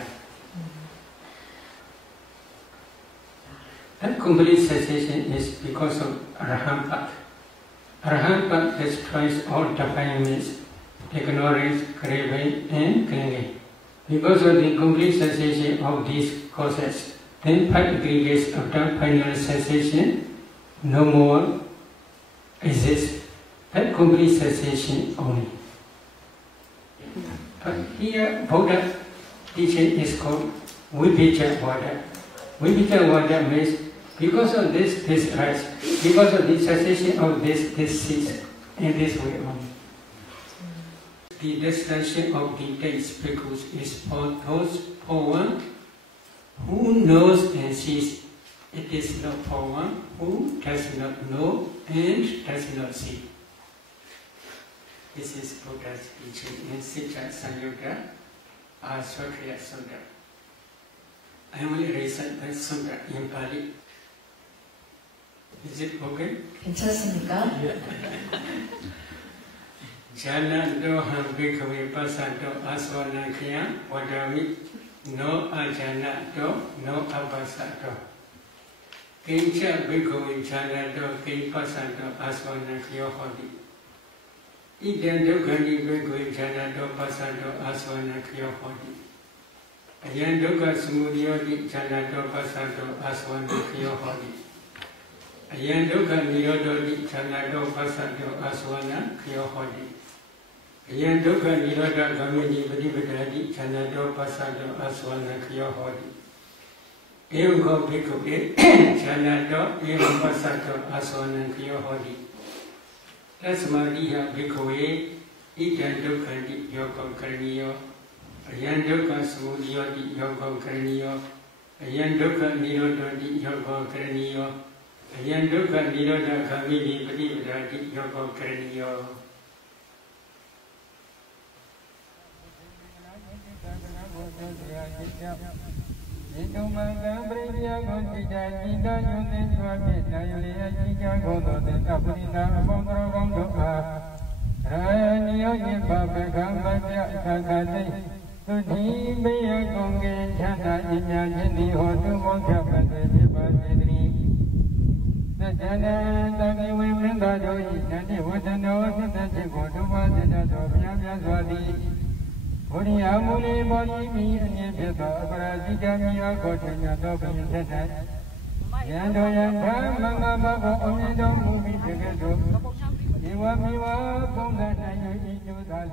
That complete cessation is because of Arahant Path. Arahant Path destroys all defilements, ignorance, craving, and clinging. Because of the complete cessation of these causes, then five aggregates after final cessation no more exist. That complete cessation only. But here, Buddha teaching is called Vipassana. Vipassana means because of this rise, because of the cessation of this cease, in this way only. The destination of the 10 bhikkhus is for one who knows and sees. It is not for one who does not know and does not see. This is Buddha's teaching in Sita Sanyutta Aswakriya Sutta. I only recite that sutta in Pali. Is it okay? 괜찮습니까? Jana do ham bhikkhave pasato asvanakya vadami no ajana do no apasato. Kincha bhikkhave jana do kin pasato asvanakya hodi. Idam dukkani bhikkhave jana do pasato asvanakya hodi. Ayan dukkha samudayoti jana do pasato asvanakya hodi. Ayan dukkha nirodhoti jana do pasato asvanakya hodi. Ayan dukkha nirodha gamini padipadati jana do pasato asvanakya hodi. Evam ko bhikkhave jana do evam pasato asvanakya hodi. Tasmadiha bhikkhave idam dukkhanti yogam karaniyo. Ayan dukkha samudayoti yogam karaniyo. Ayan dukkha nirodhoti yogam karaniyo. Ayan dukkha nirodha gamini padipadati yogam karaniyo. Amuli body me and Yabba, Brazigami, Gotama Buddha. Yando Yanda, only don't move it together. You want me up on that night, you do that.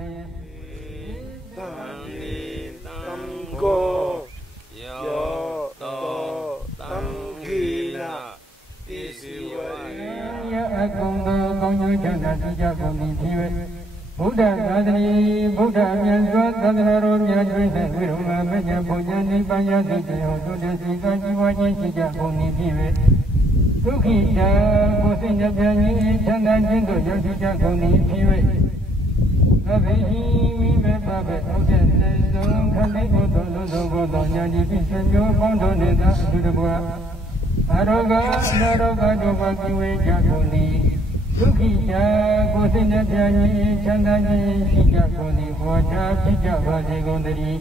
Go, yo, chanda tija koni thiwe Buddha Gadri Buddha Myanmar Gadaro Myanmar Viruma Menya Punya Nipaya Sujaya Sudah Sika Jiwa Jika Koni thiwe Sukhi Ja Kosina Jani Chanda Jindo Jika Koni thiwe Abhi Vive Babe Oden Nezong Kali Godo Lodo Godo Nyani Pisanyo Bondo Neda Sudabua Aroga Naroga Doba Kiwe Jakoni Sukhi Ja Kosina Jani Chanda Jani Sika Koni Waja Pija Vaje Gondari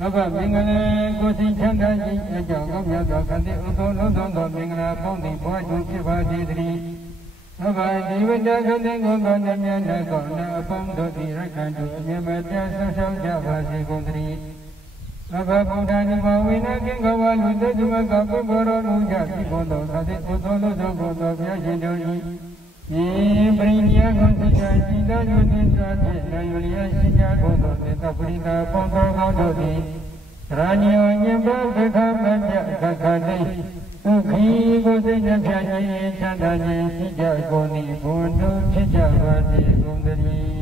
Aba Mingala Kosi Chanda Jani Eja Gomya Kante Udo Lodo Mingala Pondi Pwaju Kiva Didri Aba Divada Kante Gondo Nyamyana Kona Pondo Dirakandu Nyamata Sasau Java Segondri Aba Buddha Nima Wina Kingawa Luda Dumaga Kuboro Luja Kibondo Kate Udo Lodo Gondo Vyajendori Brinya Gonsiya Sida Yudhisa Nayuliya Sida Gondo Neta Purita Pondo Gondo Ranyo Nyamba Beka Banja Kakade Ukhi Gosina Pyaji Chandaji Sida Goni Bondo Chicha Vati Gondari